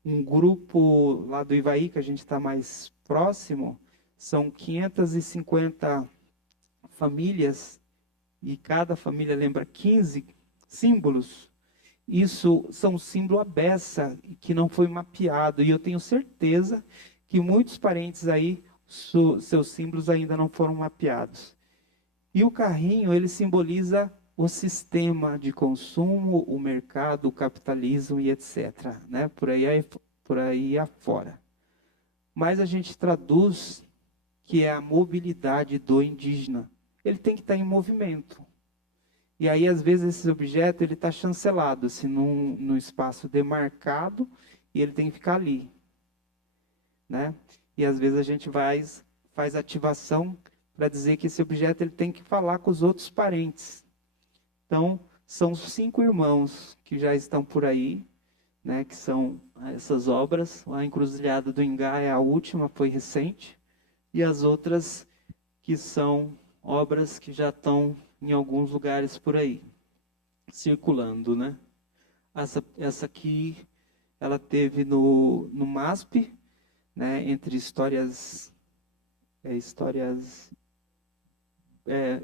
um grupo lá do Ivaí, que a gente está mais próximo, são 550 famílias, e cada família lembra 15 símbolos. Isso são símbolo à beça, que não foi mapeado, e eu tenho certeza que muitos parentes aí, seus símbolos ainda não foram mapeados. E o carrinho, ele simboliza o sistema de consumo, o mercado, o capitalismo e etc., né? Por aí afora. Mas a gente traduz que é a mobilidade do indígena. Ele tem que estar em movimento. E aí, às vezes, esse objeto ele está chancelado, assim, num espaço demarcado, e ele tem que ficar ali, né? E às vezes a gente faz ativação para dizer que esse objeto ele tem que falar com os outros parentes. Então, são 5 irmãos que já estão por aí, né, que são essas obras. A Encruzilhada do Ingá é a última, foi recente, e as outras que são obras que já estão em alguns lugares por aí, circulando, né? Essa aqui, ela teve no MASP, né, entre histórias,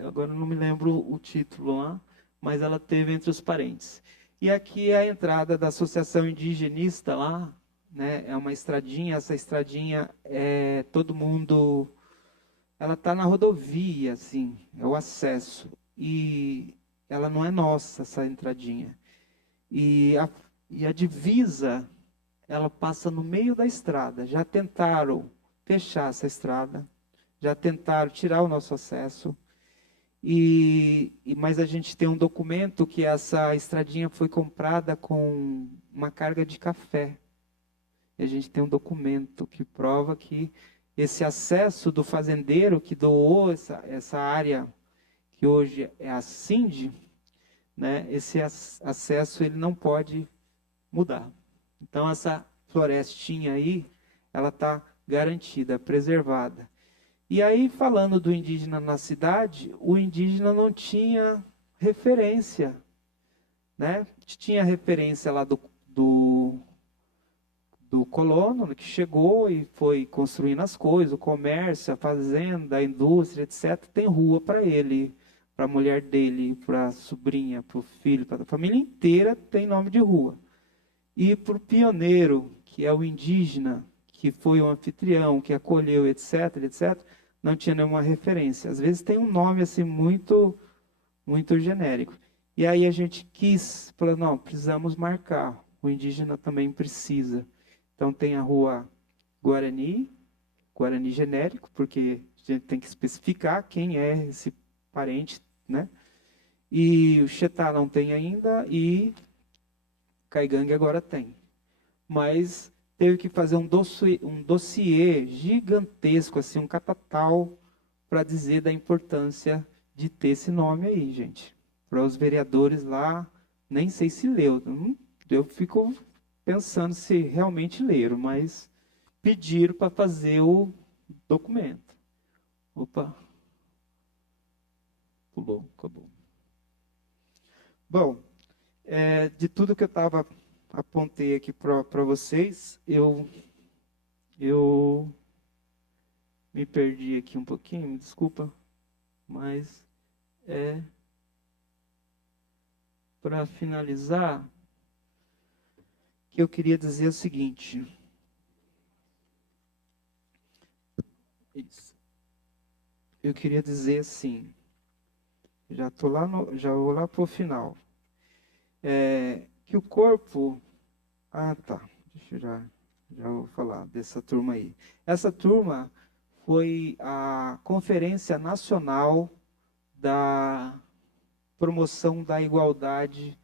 agora eu não me lembro o título lá, mas ela teve entre os parentes. E aqui é a entrada da Associação Indigenista lá, né, é uma estradinha, essa estradinha todo mundo, ela está na rodovia, assim, é o acesso, e ela não é nossa, essa entradinha. E a divisa, ela passa no meio da estrada. Já tentaram fechar essa estrada, já tentaram tirar o nosso acesso, mas a gente tem um documento que essa estradinha foi comprada com uma carga de café. E a gente tem um documento que prova que esse acesso do fazendeiro que doou essa área, que hoje é a Cindy, né, esse acesso ele não pode mudar. Então, essa florestinha aí, ela está garantida, preservada. E aí, falando do indígena na cidade, o indígena não tinha referência, né? Tinha referência lá do colono, que chegou e foi construindo as coisas, o comércio, a fazenda, a indústria, etc. Tem rua para ele, para a mulher dele, para a sobrinha, para o filho, para a família inteira tem nome de rua. E para o pioneiro, que é o indígena, que foi o anfitrião, que acolheu, etc., etc., não tinha nenhuma referência. Às vezes tem um nome assim muito, muito genérico. E aí a gente falou, não, precisamos marcar. O indígena também precisa. Então tem a rua Guarani genérico, porque a gente tem que especificar quem é esse parente, né? E o Xetá não tem ainda, e Caigangue agora tem. Mas teve que fazer um dossiê gigantesco, assim, um catatal, para dizer da importância de ter esse nome aí, gente. Para os vereadores lá, nem sei se leu. Eu fico pensando se realmente leram, mas pediram para fazer o documento. Opa. Pulou, acabou. Bom, de tudo que eu apontei aqui para vocês, eu me perdi aqui um pouquinho, me desculpa, mas para finalizar, que eu queria dizer o seguinte. Isso. Eu queria dizer assim, já vou lá para o final. Que o corpo... Ah, tá. Deixa eu já vou falar dessa turma aí. Essa turma foi a Conferência Nacional da Promoção da Igualdade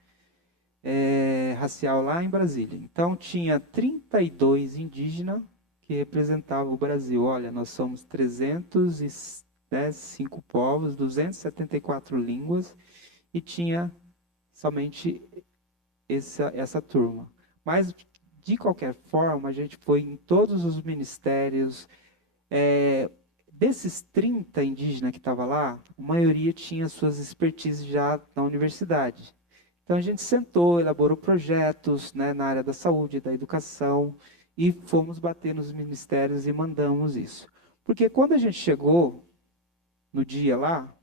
Racial lá em Brasília. Então, tinha 32 indígenas que representavam o Brasil. Olha, nós somos 305 povos, 274 línguas, e tinha somente essa turma. Mas, de qualquer forma, a gente foi em todos os ministérios. Desses 30 indígenas que estavam lá, a maioria tinha suas expertises já na universidade. Então, a gente sentou, elaborou projetos, né, na área da saúde, da educação, e fomos bater nos ministérios e mandamos isso. Porque quando a gente chegou no dia lá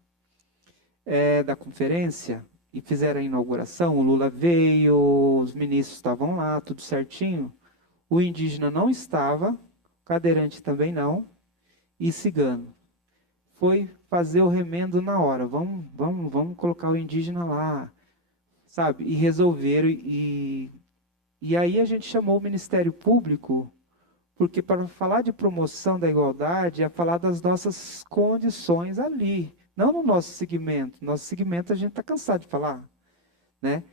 da conferência, e fizeram a inauguração, o Lula veio, os ministros estavam lá, tudo certinho. O indígena não estava, o cadeirante também não, e cigano. foi fazer o remendo na hora. Vamos colocar o indígena lá, sabe? E resolveram. E aí a gente chamou o Ministério Público, porque para falar de promoção da igualdade é falar das nossas condições ali, não no nosso segmento. Nosso segmento a gente está cansado de falar, né?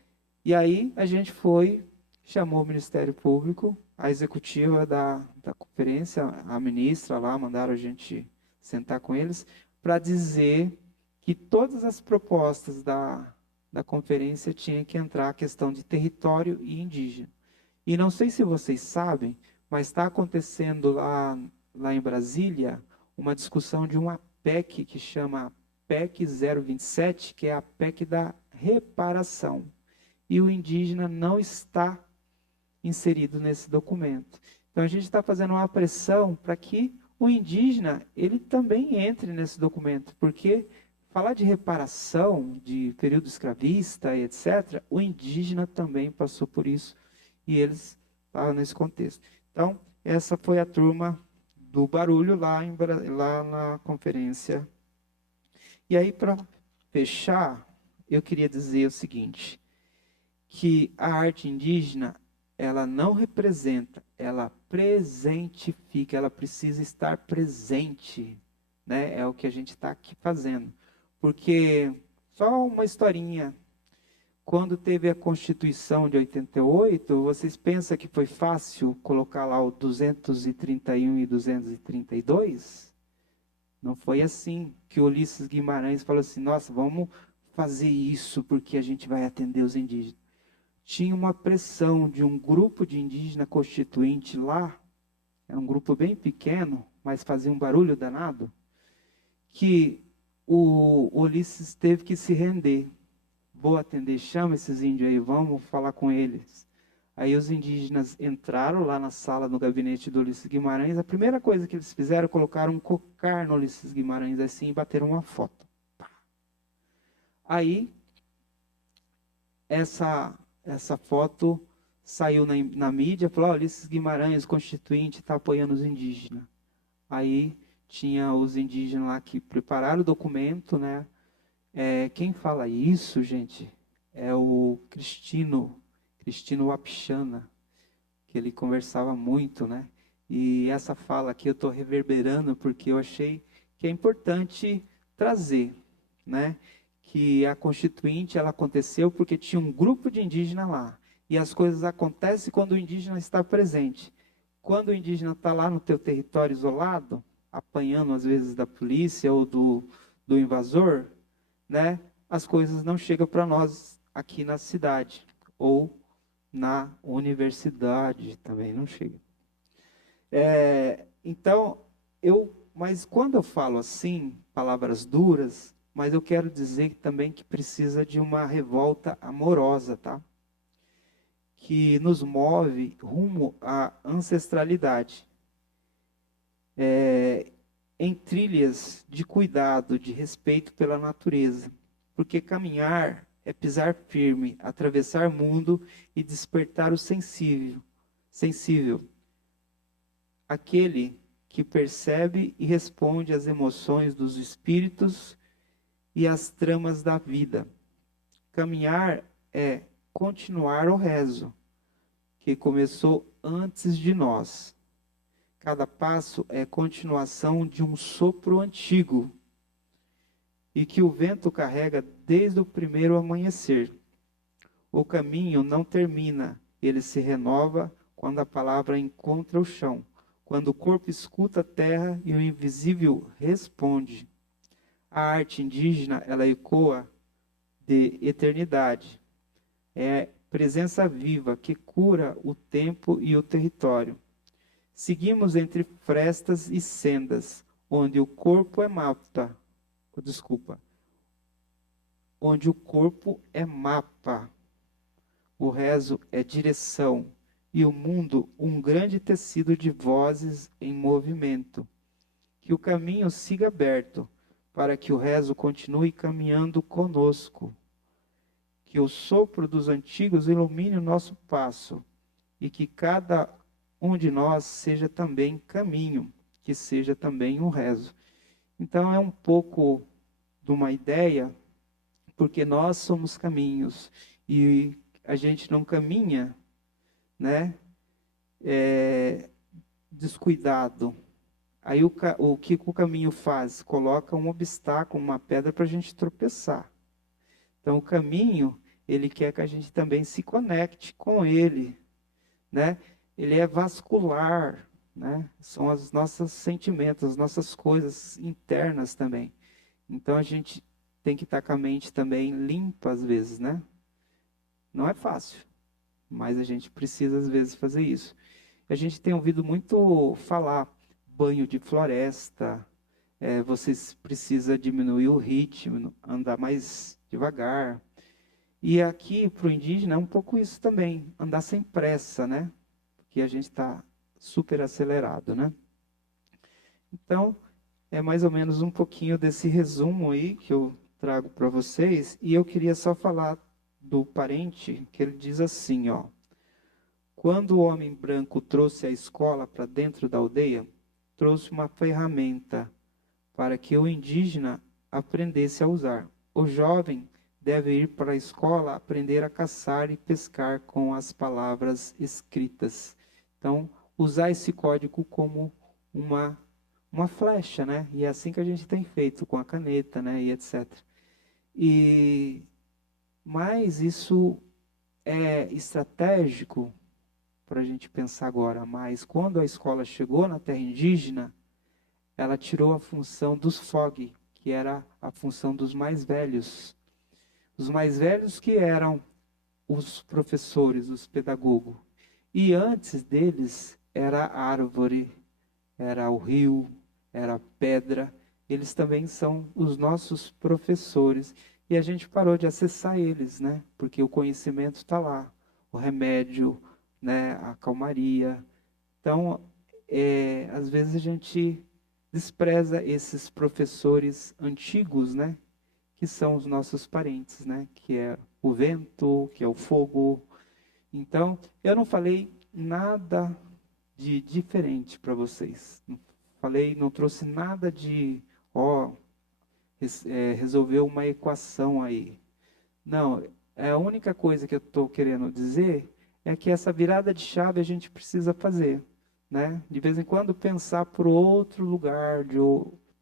E aí a gente chamou o Ministério Público, a executiva da conferência, a ministra lá, mandaram a gente sentar com eles, para dizer que todas as propostas da conferência tinham que entrar a questão de território e indígena. E não sei se vocês sabem, mas está acontecendo lá em Brasília uma discussão de uma PEC que chama PEC 027, que é a PEC da reparação. E o indígena não está inserido nesse documento. Então a gente está fazendo uma pressão para que o indígena ele também entre nesse documento, porque falar de reparação, de período escravista, etc., o indígena também passou por isso e eles estavam nesse contexto. Então, essa foi a turma do barulho lá na conferência. E aí, para fechar, eu queria dizer o seguinte, que a arte indígena, ela não representa, ela presentifica, ela precisa estar presente, né? É o que a gente está aqui fazendo. Porque, só uma historinha, quando teve a Constituição de 88, vocês pensam que foi fácil colocar lá o 231 e 232? Não foi assim que Ulisses Guimarães falou assim, nossa, vamos fazer isso porque a gente vai atender os indígenas. Tinha uma pressão de um grupo de indígena constituinte lá, era um grupo bem pequeno, mas fazia um barulho danado, que o Ulisses teve que se render. Vou atender, chama esses índios aí, vamos falar com eles. Aí os indígenas entraram lá na sala, no gabinete do Ulisses Guimarães, a primeira coisa que eles fizeram, colocaram um cocar no Ulisses Guimarães, assim, e bateram uma foto. Aí, essa foto saiu na mídia, falou, Ulisses Guimarães, constituinte, está apoiando os indígenas. Aí, tinha os indígenas lá que prepararam o documento, né? Quem fala isso, gente, é o Cristino Wapichana, que ele conversava muito, né? E essa fala aqui eu estou reverberando porque eu achei que é importante trazer, né? Que a Constituinte ela aconteceu porque tinha um grupo de indígenas lá. E as coisas acontecem quando o indígena está presente. Quando o indígena está lá no teu território isolado, apanhando às vezes da polícia ou do invasor, né? As coisas não chegam para nós aqui na cidade ou na universidade também não chega. Então, mas quando eu falo assim, palavras duras, mas eu quero dizer também que precisa de uma revolta amorosa, tá? Que nos move rumo à ancestralidade. Em trilhas de cuidado, de respeito pela natureza. Porque caminhar é pisar firme, atravessar mundo e despertar o sensível. Aquele que percebe e responde às emoções dos espíritos e às tramas da vida. Caminhar é continuar o rezo, que começou antes de nós. Cada passo é continuação de um sopro antigo e que o vento carrega desde o primeiro amanhecer. O caminho não termina, ele se renova quando a palavra encontra o chão, quando o corpo escuta a terra e o invisível responde. A arte indígena, ela ecoa de eternidade. É presença viva que cura o tempo e o território. Seguimos entre frestas e sendas, onde o corpo é mapa. Onde o corpo é mapa. O rezo é direção e o mundo um grande tecido de vozes em movimento. Que o caminho siga aberto para que o rezo continue caminhando conosco. Que o sopro dos antigos ilumine o nosso passo e que cada um de nós seja também caminho, que seja também um rezo. Então é um pouco de uma ideia, porque nós somos caminhos e a gente não caminha, né, descuidado. Aí o que o caminho faz? Coloca um obstáculo, uma pedra para a gente tropeçar. Então o caminho, ele quer que a gente também se conecte com ele, né? Ele é vascular, né? São os nossos sentimentos, as nossas coisas internas também. Então a gente tem que estar com a mente também limpa às vezes, né? Não é fácil, mas a gente precisa às vezes fazer isso. A gente tem ouvido muito falar banho de floresta, você precisa diminuir o ritmo, andar mais devagar. E aqui para o indígena é um pouco isso também, andar sem pressa, né? Porque a gente está super acelerado, né? Então, é mais ou menos um pouquinho desse resumo aí que eu trago para vocês. E eu queria só falar do parente, que ele diz assim, ó. Quando o homem branco trouxe a escola para dentro da aldeia, trouxe uma ferramenta para que o indígena aprendesse a usar. O jovem deve ir para a escola aprender a caçar e pescar com as palavras escritas. Então, usar esse código como uma flecha, né? E é assim que a gente tem feito com a caneta, né? E etc. Mas isso é estratégico para a gente pensar agora. Mas quando a escola chegou na terra indígena, ela tirou a função dos FOG, que era a função dos mais velhos. Os mais velhos que eram os professores, os pedagogos. E antes deles era a árvore, era o rio, era a pedra. Eles também são os nossos professores. E a gente parou de acessar eles, né? Porque o conhecimento está lá. O remédio, né? A calmaria. Então, às vezes a gente despreza esses professores antigos, né? Que são os nossos parentes, né? Que é o vento, que é o fogo. Então, eu não falei nada de diferente para vocês. Não trouxe nada de, resolver uma equação aí. Não, a única coisa que eu estou querendo dizer é que essa virada de chave a gente precisa fazer, né? De vez em quando pensar por outro lugar,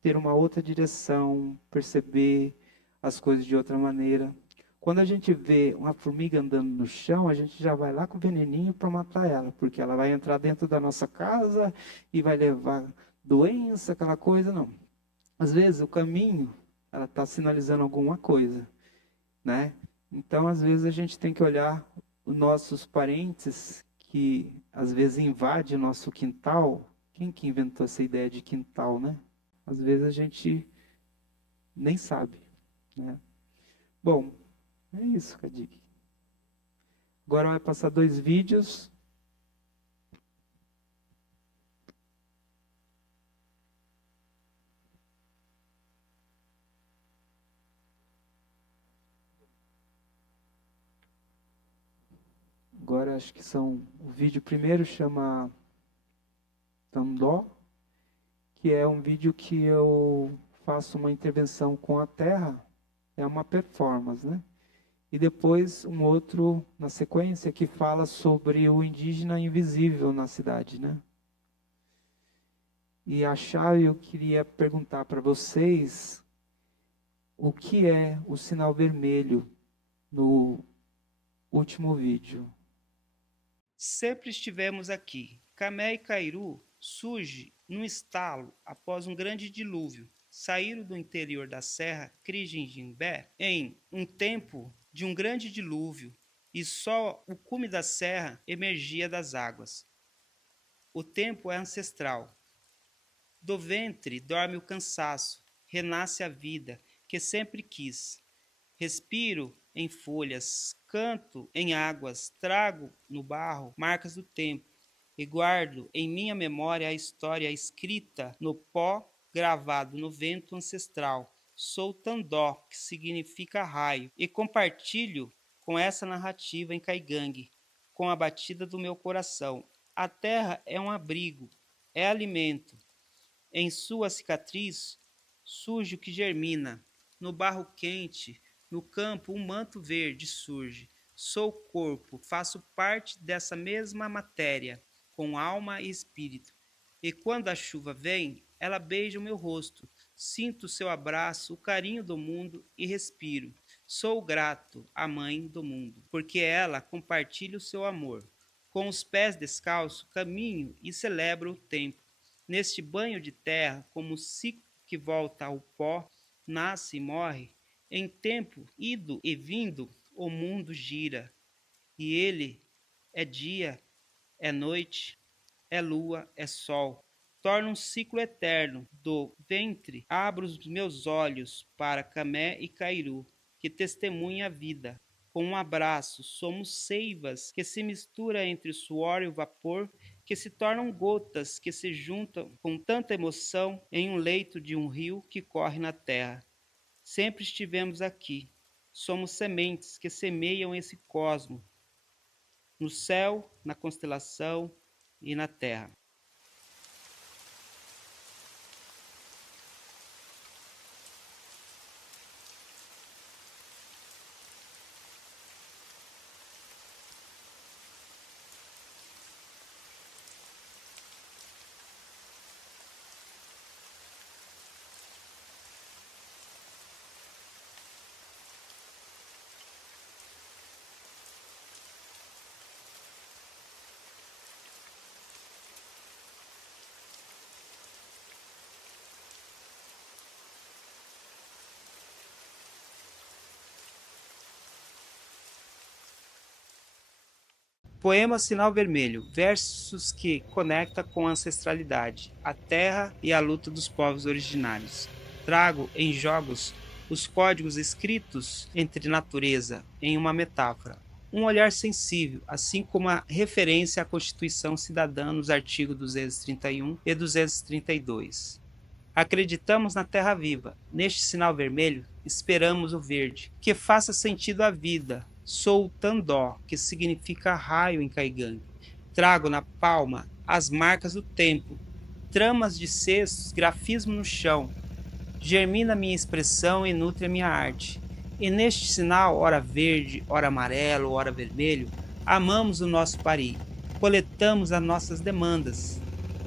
ter uma outra direção, perceber as coisas de outra maneira. Quando a gente vê uma formiga andando no chão, a gente já vai lá com o veneninho para matar ela, porque ela vai entrar dentro da nossa casa e vai levar doença, aquela coisa, não. Às vezes o caminho, ela está sinalizando alguma coisa, né? Então, às vezes a gente tem que olhar os nossos parentes que às vezes invadem o nosso quintal. Quem que inventou essa ideia de quintal, né? Às vezes a gente nem sabe, né? Bom, é isso, Cadig. Agora vai passar 2 vídeos. Agora acho que são... O vídeo primeiro chama Tandó, que é um vídeo que eu faço uma intervenção com a terra. É uma performance, né? E depois um outro na sequência que fala sobre o indígena invisível na cidade, né? E a chave eu queria perguntar para vocês o que é o sinal vermelho no último vídeo. Sempre estivemos aqui. Camé e Cairu surge num estalo após um grande dilúvio. Saíram do interior da serra Crijimbé em um tempo de um grande dilúvio e só o cume da serra emergia das águas. O tempo é ancestral. Do ventre dorme o cansaço, renasce a vida que sempre quis. Respiro em folhas, canto em águas, trago no barro marcas do tempo e guardo em minha memória a história escrita no pó, gravado no vento ancestral. Sou Tandó, que significa raio, e compartilho com essa narrativa em Caigangue, com a batida do meu coração. A terra é um abrigo, é alimento. Em sua cicatriz, surge o que germina. No barro quente, no campo, um manto verde surge. Sou corpo, faço parte dessa mesma matéria, com alma e espírito. E quando a chuva vem, ela beija o meu rosto. Sinto o seu abraço, o carinho do mundo e respiro. Sou grato à mãe do mundo, porque ela compartilha o seu amor. Com os pés descalços, caminho e celebro o tempo. Neste banho de terra, como um ciclo que volta ao pó, nasce e morre, em tempo ido e vindo, o mundo gira. E ele é dia, é noite, é lua, é sol. Torna um ciclo eterno. Do ventre abro os meus olhos para Camé e Cairu, que testemunha a vida. Com um abraço, somos seivas que se misturam entre o suor e o vapor, que se tornam gotas que se juntam com tanta emoção em um leito de um rio que corre na terra. Sempre estivemos aqui. Somos sementes que semeiam esse cosmo, no céu, na constelação e na terra. Poema Sinal Vermelho, versos que conecta com a ancestralidade, a terra e a luta dos povos originários. Trago em jogos os códigos escritos entre natureza em uma metáfora. Um olhar sensível, assim como a referência à Constituição Cidadã nos artigos 231 e 232. Acreditamos na terra viva. Neste sinal vermelho, esperamos o verde, que faça sentido à vida. Sou o Tandó, que significa raio em Caigangue. Trago na palma as marcas do tempo, tramas de cestos, grafismo no chão. Germina minha expressão e nutre a minha arte. E neste sinal, ora verde, ora amarelo, ora vermelho, amamos o nosso Pari, coletamos as nossas demandas.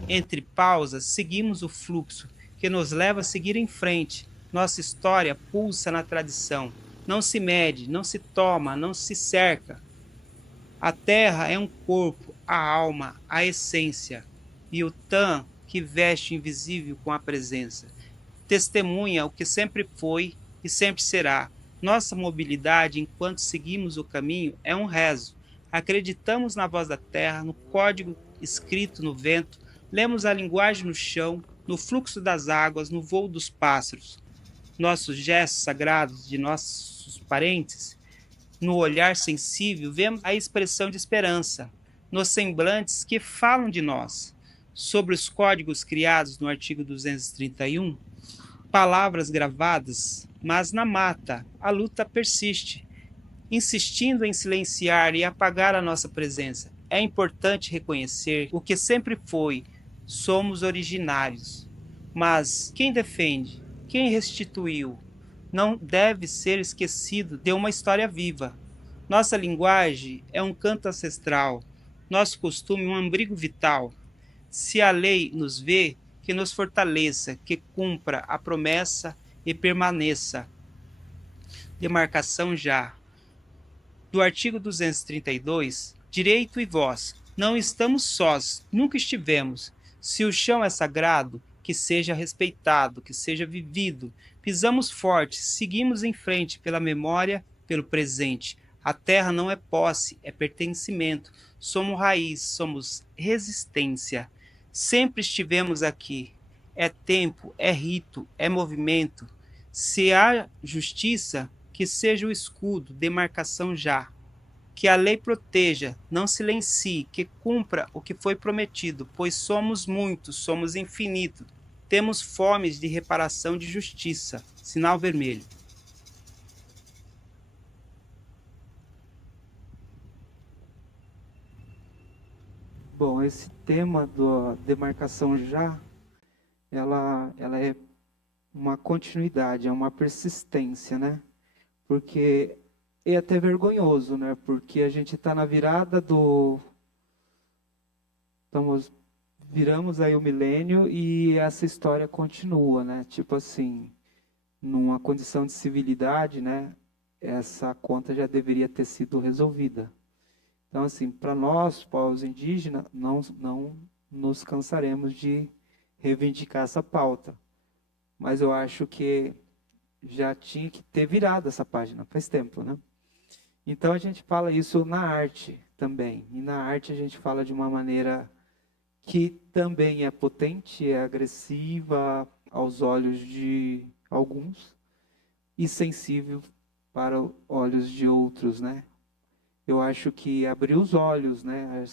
Entre pausas, seguimos o fluxo, que nos leva a seguir em frente. Nossa história pulsa na tradição. Não se mede, não se toma, não se cerca. A terra é um corpo, a alma, a essência. E o Tan que veste o invisível com a presença. Testemunha o que sempre foi e sempre será. Nossa mobilidade, enquanto seguimos o caminho, é um rezo. Acreditamos na voz da terra, no código escrito no vento, lemos a linguagem no chão, no fluxo das águas, no voo dos pássaros. Nossos gestos sagrados de nossos parentes, no olhar sensível, vemos a expressão de esperança, nos semblantes que falam de nós. Sobre os códigos criados no artigo 231, palavras gravadas, mas na mata a luta persiste, insistindo em silenciar e apagar a nossa presença. É importante reconhecer o que sempre foi, somos originários. Mas quem defende, quem restituiu, não deve ser esquecido de uma história viva. Nossa linguagem é um canto ancestral, nosso costume um abrigo vital. Se a lei nos vê, que nos fortaleça, que cumpra a promessa e permaneça. Demarcação já. Do artigo 232, direito e voz. Não estamos sós, nunca estivemos. Se o chão é sagrado, que seja respeitado, que seja vivido. Pisamos forte, seguimos em frente pela memória, pelo presente. A terra não é posse, é pertencimento. Somos raiz, somos resistência. Sempre estivemos aqui. É tempo, é rito, é movimento. Se há justiça, que seja o escudo, demarcação já. Que a lei proteja, não silencie, que cumpra o que foi prometido, pois somos muitos, somos infinitos. Temos fomes de reparação de justiça. Sinal vermelho. Bom, esse tema da demarcação já, ela é uma continuidade, é uma persistência, né? Porque é até vergonhoso, né? Porque a gente está na virada do... Viramos aí o milênio e essa história continua, né? Tipo assim, numa condição de civilidade, né? Essa conta já deveria ter sido resolvida. Então, assim, para nós, povos indígenas, não nos cansaremos de reivindicar essa pauta. Mas eu acho que já tinha que ter virado essa página faz tempo, né? Então a gente fala isso na arte também. E na arte a gente fala de uma maneira que também é potente, é agressiva aos olhos de alguns e sensível para olhos de outros, né? Eu acho que abrir os olhos, né,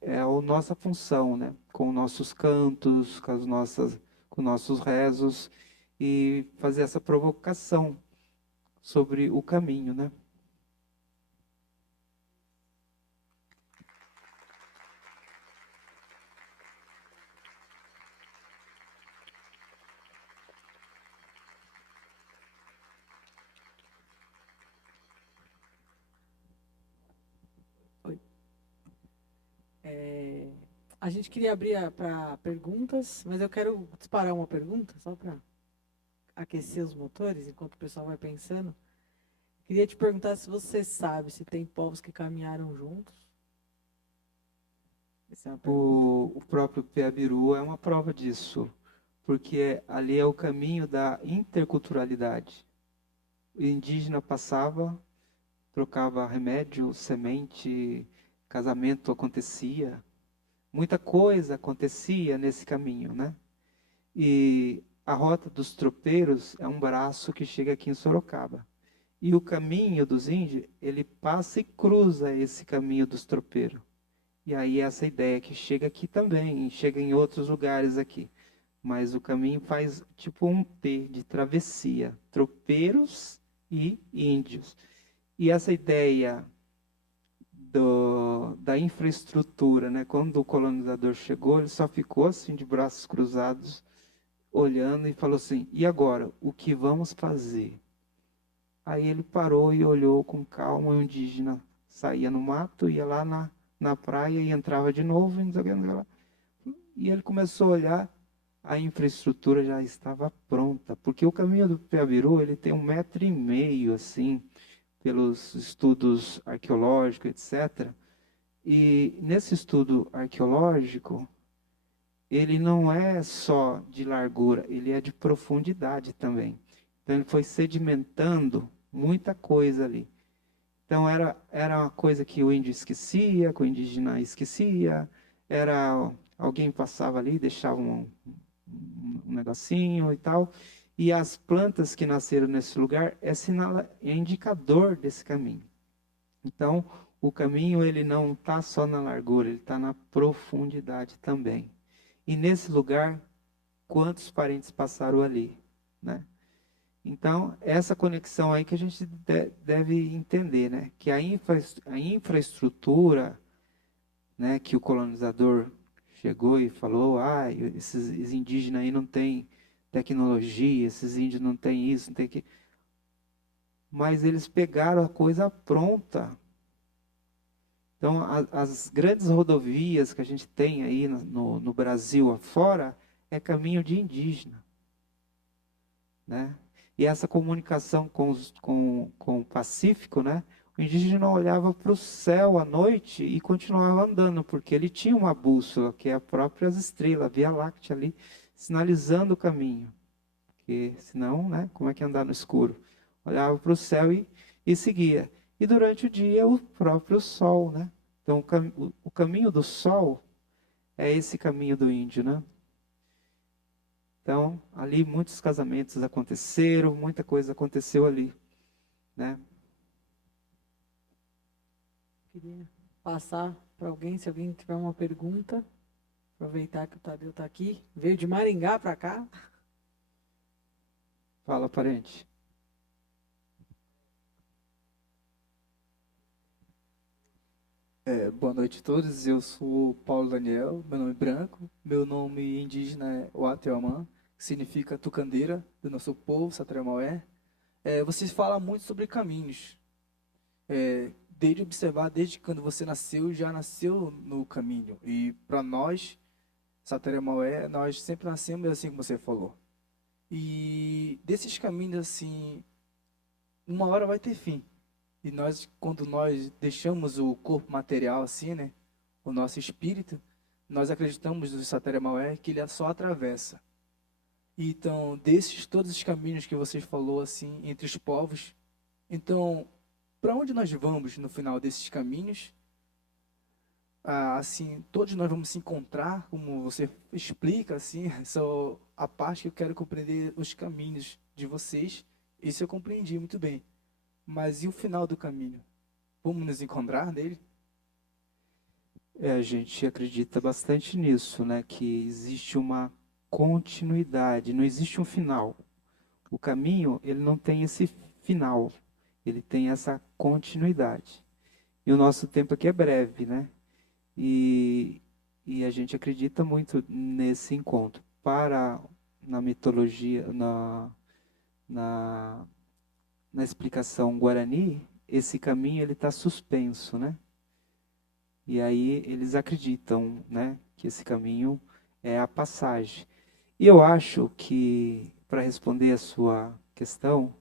é a nossa função, né, com nossos cantos, com nossos rezos e fazer essa provocação sobre o caminho, né? A gente queria abrir para perguntas, mas eu quero disparar uma pergunta, só para aquecer os motores, enquanto o pessoal vai pensando. Queria te perguntar se você sabe se tem povos que caminharam juntos. Essa é uma pergunta. O próprio Piabiru é uma prova disso, porque ali é o caminho da interculturalidade. O indígena passava, trocava remédio, semente, casamento acontecia, muita coisa acontecia nesse caminho, né? E a Rota dos Tropeiros é um braço que chega aqui em Sorocaba. E o caminho dos índios, ele passa e cruza esse caminho dos tropeiros. E aí essa ideia que chega aqui também, chega em outros lugares aqui. Mas o caminho faz tipo um T de travessia, tropeiros e índios. E essa ideia da infraestrutura, né? Quando o colonizador chegou, ele só ficou assim de braços cruzados, olhando e falou assim: e agora, o que vamos fazer? Aí ele parou e olhou com calma. O indígena saía no mato, ia lá na praia e entrava de novo, e não sei o que, não sei o que lá. E ele começou a olhar, a infraestrutura já estava pronta, porque o caminho do Piabiru, ele tem 1,5 m, assim, pelos estudos arqueológicos, etc. E nesse estudo arqueológico, ele não é só de largura, ele é de profundidade também. Então ele foi sedimentando muita coisa ali. Então era uma coisa que o índio esquecia, que o indígena esquecia, era alguém passava ali, deixava um negocinho e tal. E as plantas que nasceram nesse lugar é indicador desse caminho. Então, o caminho ele não está só na largura, ele está na profundidade também. E nesse lugar, quantos parentes passaram ali, né? Então, essa conexão aí que a gente deve entender, né? Que a infraestrutura, né, que o colonizador chegou e falou, esses indígenas aí não têm tecnologia, esses índios não têm isso, não tem aquilo. Mas eles pegaram a coisa pronta. Então, as grandes rodovias que a gente tem aí no Brasil afora é caminho de indígena, né? E essa comunicação com o Pacífico, né? O indígena olhava para o céu à noite e continuava andando, porque ele tinha uma bússola, que é a própria estrela, a Via Láctea ali, sinalizando o caminho. Porque senão, né? Como é que andar no escuro? Olhava para o céu e seguia. E durante o dia, o próprio sol, né? Então, o caminho do sol é esse caminho do índio, né? Então, ali muitos casamentos aconteceram, muita coisa aconteceu ali, né? Queria passar para alguém, se alguém tiver uma pergunta. Aproveitar que o Tadeu está aqui. Veio de Maringá para cá. Fala, parente. Boa noite a todos, eu sou Paulo Daniel, meu nome é branco, meu nome indígena é Oateomã, que que significa tucandeira do nosso povo, Sateré-Maué. Você fala muito sobre caminhos. Desde observar, desde quando você nasceu, já nasceu no caminho. E para nós, Sateré-Maué, nós sempre nascemos assim como você falou. E desses caminhos, assim, uma hora vai ter fim. E nós, quando nós deixamos o corpo material, assim, né? O nosso espírito, nós acreditamos no Sateré-Maué que ele só atravessa. Então, desses todos os caminhos que você falou, assim, entre os povos, então, para onde nós vamos no final desses caminhos? Assim, todos nós vamos se encontrar, como você explica, assim, só a parte que eu quero compreender os caminhos de vocês, isso eu compreendi muito bem. Mas e o final do caminho? Vamos nos encontrar nele? A gente acredita bastante nisso, né? Que existe uma continuidade, não existe um final. O caminho, ele não tem esse final, ele tem essa continuidade. E o nosso tempo aqui é breve, né? E a gente acredita muito nesse encontro. Na mitologia, na, na explicação guarani, esse caminho ele está suspenso, né? E aí eles acreditam, né, que esse caminho é a passagem. E eu acho que, para responder a sua questão,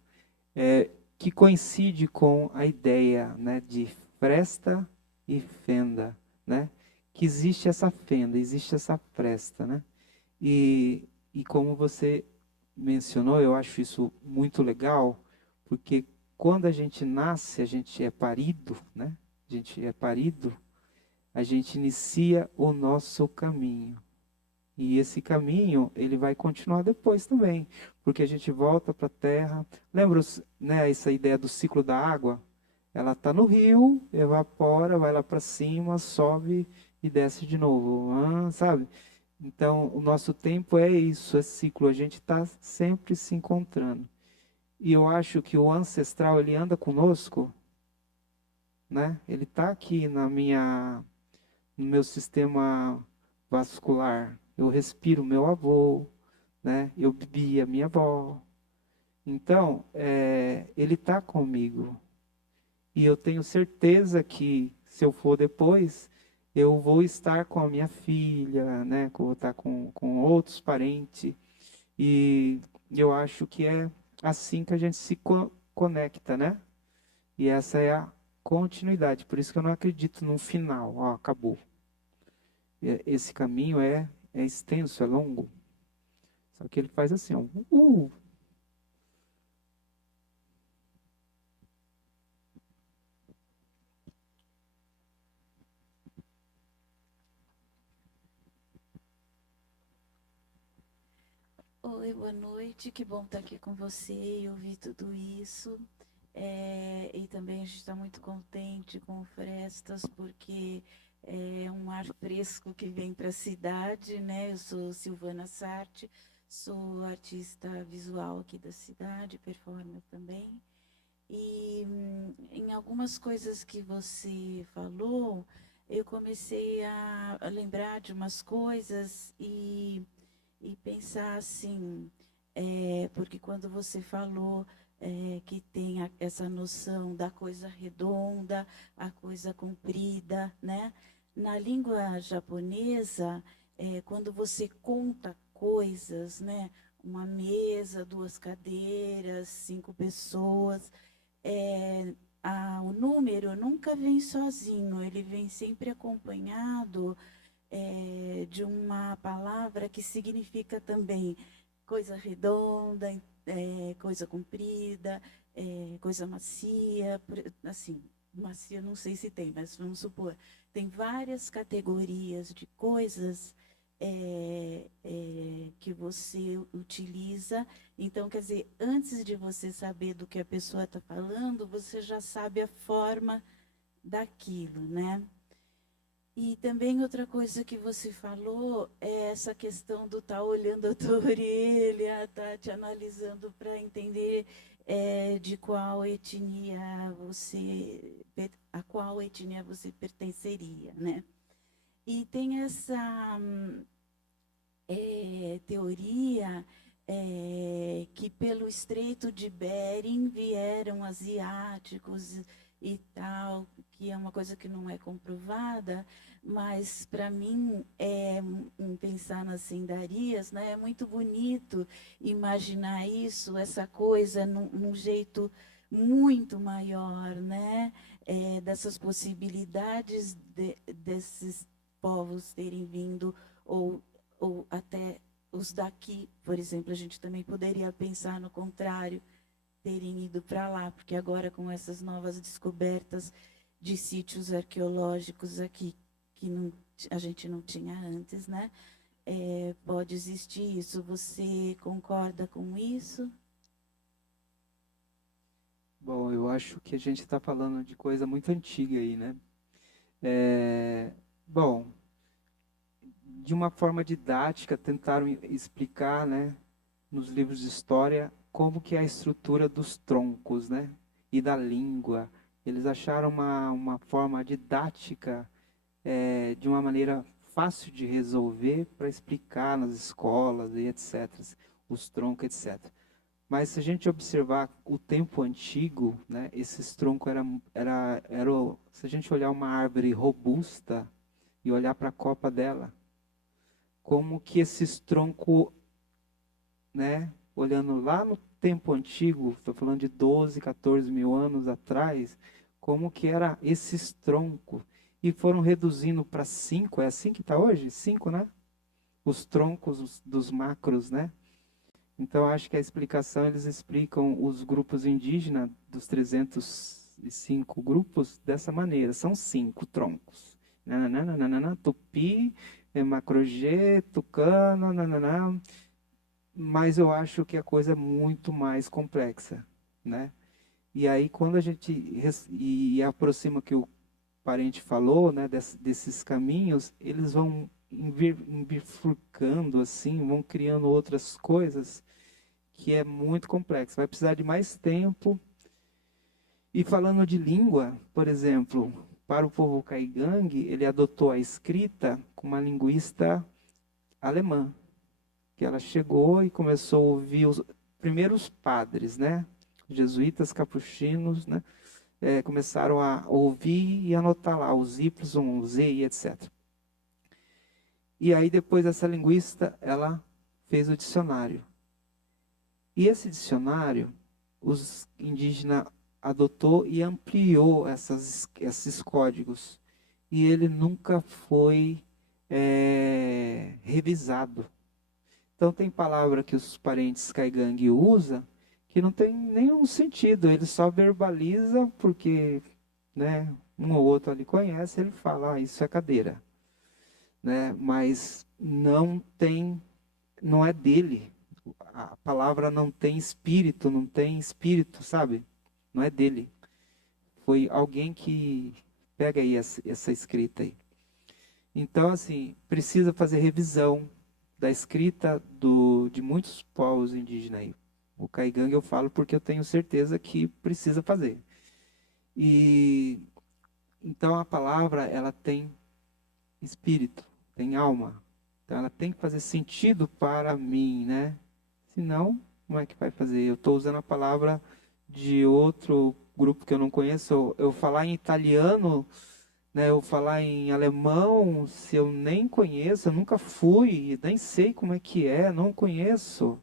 que coincide com a ideia, né, de fresta e fenda, né? Que existe essa fenda, existe essa fresta, né? E como você mencionou, eu acho isso muito legal, porque quando a gente nasce, a gente é parido, né? A gente é parido, a gente inicia o nosso caminho. E esse caminho, ele vai continuar depois também, porque a gente volta para a terra. Lembra, né, essa ideia do ciclo da água? Ela está no rio, evapora, vai lá para cima, sobe e desce de novo, sabe? Então, o nosso tempo é isso, é ciclo, a gente está sempre se encontrando. E eu acho que o ancestral, ele anda conosco, né? Ele está aqui no meu sistema vascular. Eu respiro meu avô, né? Eu bebi a minha avó. Então, ele está comigo. E eu tenho certeza que, se eu for depois, eu vou estar com a minha filha, né? Que eu vou estar com outros parentes. E eu acho que é assim que a gente se conecta, né? E essa é a continuidade. Por isso que eu não acredito num final. Ó, acabou. Esse caminho é extenso, é longo. Só que ele faz assim, ó. Oi, boa noite, que bom estar aqui com você e ouvir tudo isso. E também a gente está muito contente com o Frestas, porque é um ar fresco que vem para a cidade, né? Eu sou Silvana Sarti, sou artista visual aqui da cidade, performer também. E em algumas coisas que você falou, eu comecei a lembrar de umas coisas e pensar assim, porque quando você falou que tem essa noção da coisa redonda, a coisa comprida, né? Na língua japonesa, quando você conta coisas, né? Uma mesa, 2 cadeiras, 5 pessoas, o número nunca vem sozinho, ele vem sempre acompanhado de uma palavra que significa também coisa redonda, coisa comprida, coisa macia, assim, macia não sei se tem, mas vamos supor, tem várias categorias de coisas que você utiliza. Então, quer dizer, antes de você saber do que a pessoa está falando, você já sabe a forma daquilo, né? E também outra coisa que você falou é essa questão do estar olhando a tua orelha, estar te analisando para entender de qual etnia a qual etnia você pertenceria, né? E tem essa teoria que pelo Estreito de Bering vieram asiáticos e tal, que é uma coisa que não é comprovada, mas para mim, pensar nas sindarias, né, é muito bonito imaginar isso, essa coisa, num jeito muito maior, né, dessas possibilidades desses povos terem vindo, ou até os daqui, por exemplo, a gente também poderia pensar no contrário, terem ido para lá, porque agora com essas novas descobertas de sítios arqueológicos aqui, que a gente não tinha antes, né? Pode existir isso. Você concorda com isso? Bom, eu acho que a gente está falando de coisa muito antiga aí, né? Bom, de uma forma didática, tentaram explicar, né, nos livros de história, como que é a estrutura dos troncos, né, e da língua. Eles acharam uma forma didática, de uma maneira fácil de resolver para explicar nas escolas e etc., os troncos, etc. Mas se a gente observar o tempo antigo, né, esses troncos se a gente olhar uma árvore robusta e olhar para a copa dela, como que esses troncos, né, olhando lá no tempo antigo, estou falando de 12, 14 mil anos atrás, como que era esses troncos, e foram reduzindo para 5, é assim que está hoje? 5, né? Os troncos dos macros, né? Então, acho que a explicação, eles explicam os grupos indígenas, dos 305 grupos, dessa maneira. São 5 troncos. Nananana, Tupi, Macro-G, Tucano, nananã. Mas eu acho que a coisa é muito mais complexa, né? E aí, quando a gente aproxima que o parente falou, né, desses caminhos, eles vão bifurcando, assim, vão criando outras coisas que é muito complexo. Vai precisar de mais tempo. E falando de língua, por exemplo, para o povo Caigangue, ele adotou a escrita com uma linguista alemã, que ela chegou e começou a ouvir os primeiros padres, né, jesuítas, capuchinos, né, começaram a ouvir e anotar lá os Y, os Z e etc. E aí depois essa linguista, ela fez o dicionário. E esse dicionário, os indígenas adotou e ampliou esses códigos. E ele nunca foi revisado. Então tem palavra que os parentes Caigangue usam que não tem nenhum sentido. Ele só verbaliza porque, né, um ou outro ali conhece, ele fala, isso é cadeira. Né? Mas não é dele. A palavra não tem espírito, sabe? Não é dele. Foi alguém que pega aí essa escrita aí. Então, assim, precisa fazer revisão da escrita de muitos povos indígenas aí. O Caigangue eu falo porque eu tenho certeza que precisa fazer. E então a palavra, ela tem espírito, tem alma. Então ela tem que fazer sentido para mim, né? Senão, como é que vai fazer? Eu estou usando a palavra de outro grupo que eu não conheço. Eu falar em italiano, né? Eu falar em alemão, se eu nem conheço, eu nunca fui, nem sei como é que é, não conheço.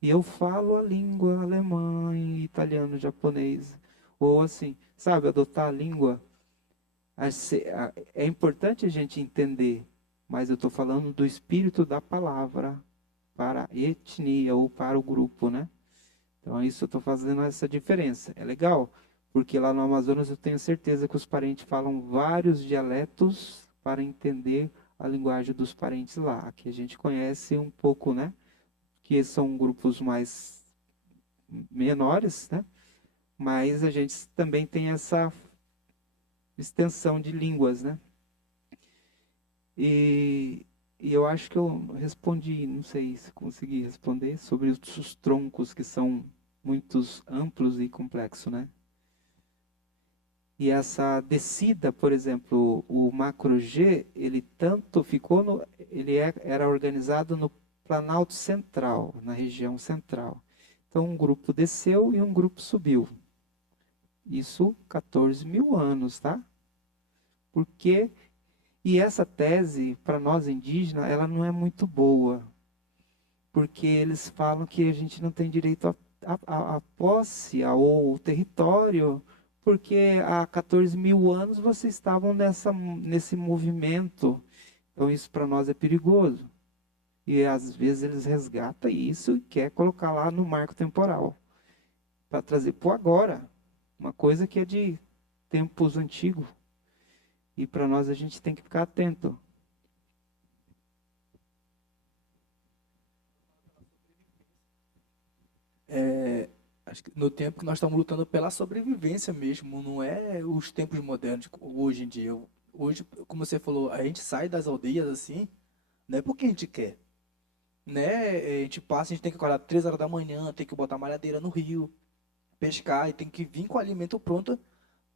E eu falo a língua alemã, italiano, japonês. Ou assim, sabe, adotar a língua. É importante a gente entender, mas eu estou falando do espírito da palavra para a etnia ou para o grupo, né? Então, isso eu estou fazendo essa diferença. É legal, porque lá no Amazonas eu tenho certeza que os parentes falam vários dialetos para entender a linguagem dos parentes lá, que a gente conhece um pouco, né? Que são grupos mais menores, né? Mas a gente também tem essa extensão de línguas, né? E eu acho que eu respondi, não sei se consegui responder, sobre os troncos que são muito amplos e complexos, né? E essa descida, por exemplo, o macro G, ele tanto ficou era organizado no Planalto Central, na região central. Então, um grupo desceu e um grupo subiu. Isso 14 mil anos, tá? Porque, e essa tese, para nós indígenas, ela não é muito boa. Porque eles falam que a gente não tem direito à posse, ao território, porque há 14 mil anos vocês estavam nesse movimento. Então, isso para nós é perigoso. E às vezes eles resgatam isso e quer colocar lá no marco temporal, para trazer para o agora, uma coisa que é de tempos antigos. E para nós a gente tem que ficar atento. Acho que no tempo que nós estamos lutando pela sobrevivência mesmo, não é os tempos modernos, hoje em dia. Hoje, como você falou, a gente sai das aldeias assim, não é porque a gente quer. Né? A gente passa, a gente tem que acordar 3 horas da manhã, tem que botar malhadeira no rio, pescar, e tem que vir com o alimento pronto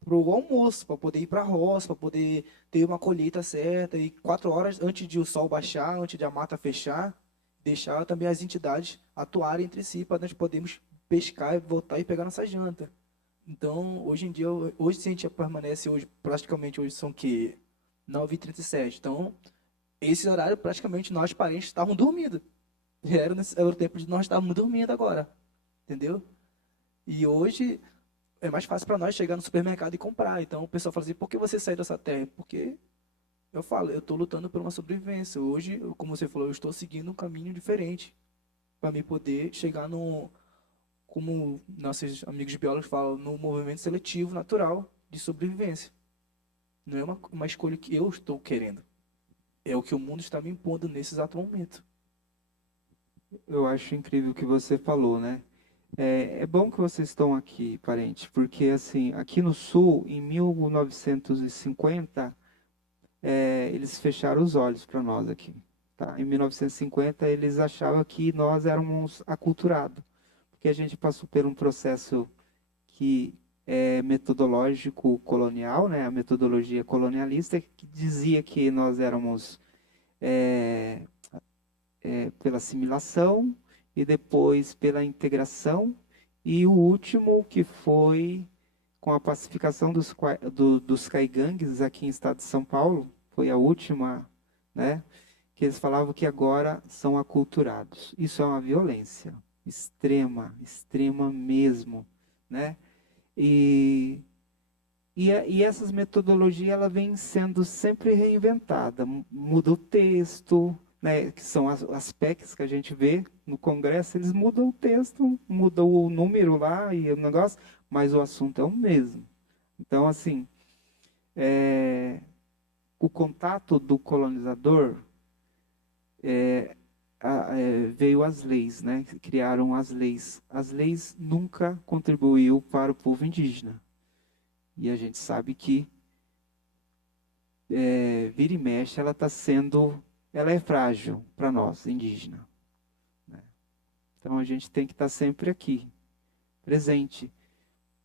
pro almoço, para poder ir para a roça, para poder ter uma colheita certa, e 4 horas antes de o sol baixar, antes de a mata fechar, deixar também as entidades atuarem entre si, para nós podermos pescar e voltar e pegar nossa janta. Então, hoje em dia, hoje se a gente permanece, hoje, praticamente, hoje são que 9h37, então, esse horário, praticamente, nós parentes estavam dormindo. Era o tempo de nós estarmos dormindo agora, entendeu? E hoje é mais fácil para nós chegar no supermercado e comprar. Então o pessoal fala assim, por que você saiu dessa terra? Porque eu falo, eu estou lutando por uma sobrevivência. Hoje, como você falou, eu estou seguindo um caminho diferente para me poder chegar no, como nossos amigos biólogos falam, no movimento seletivo natural de sobrevivência. Não é uma escolha que eu estou querendo. É o que o mundo está me impondo nesse exato momento. Eu acho incrível o que você falou, né? É bom que vocês estão aqui, parente, porque assim, aqui no Sul, em 1950, eles fecharam os olhos para nós aqui. Tá? Em 1950, eles achavam que nós éramos aculturados, porque a gente passou por um processo que é metodológico colonial, né? A metodologia colonialista, que dizia que nós éramos pela assimilação e depois pela integração, e o último que foi com a pacificação dos caigangues aqui em estado de São Paulo, foi a última, né, que eles falavam que agora são aculturados. Isso é uma violência extrema, extrema mesmo, né? E essas metodologias ela vem sendo sempre reinventada, muda o texto, né, que são as PECs que a gente vê no Congresso, eles mudam o texto, mudam o número lá e o negócio, mas o assunto é o mesmo. Então, assim, o contato do colonizador veio as leis, né? Criaram as leis. As leis nunca contribuiu para o povo indígena. E a gente sabe que vira e mexe, ela é frágil para nós, indígenas. Né? Então a gente tem que estar sempre aqui, presente,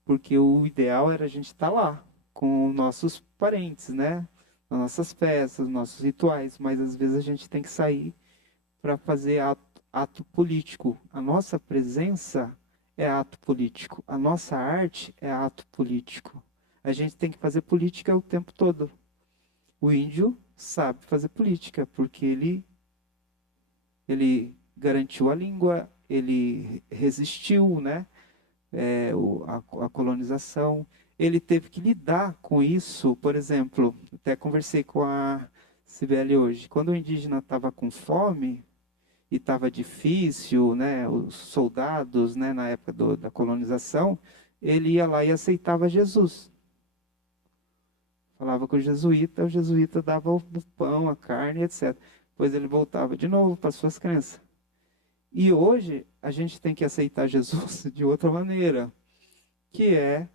porque o ideal era a gente estar lá, com nossos parentes, né? Nas nossas festas, nossos rituais, mas às vezes a gente tem que sair para fazer ato político. A nossa presença é ato político, a nossa arte é ato político. A gente tem que fazer política o tempo todo. O índio sabe fazer política, porque ele garantiu a língua, ele resistiu, né? A colonização. Ele teve que lidar com isso. Por exemplo, até conversei com a Cibele hoje. Quando o indígena estava com fome e estava difícil, né? Os soldados, né? Na época da colonização, ele ia lá e aceitava Jesus. Falava com o jesuíta dava o pão, a carne, etc. Depois ele voltava de novo para suas crenças. E hoje a gente tem que aceitar Jesus de outra maneira, que é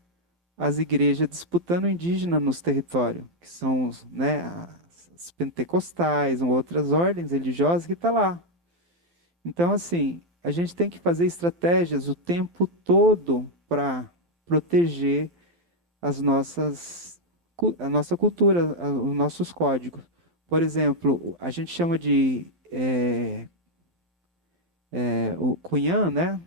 as igrejas disputando o indígena nos territórios, que são, né, as pentecostais, outras ordens religiosas que estão lá. Então, assim, a gente tem que fazer estratégias o tempo todo para proteger a nossa cultura, os nossos códigos. Por exemplo, a gente chama de O Cunhã, né,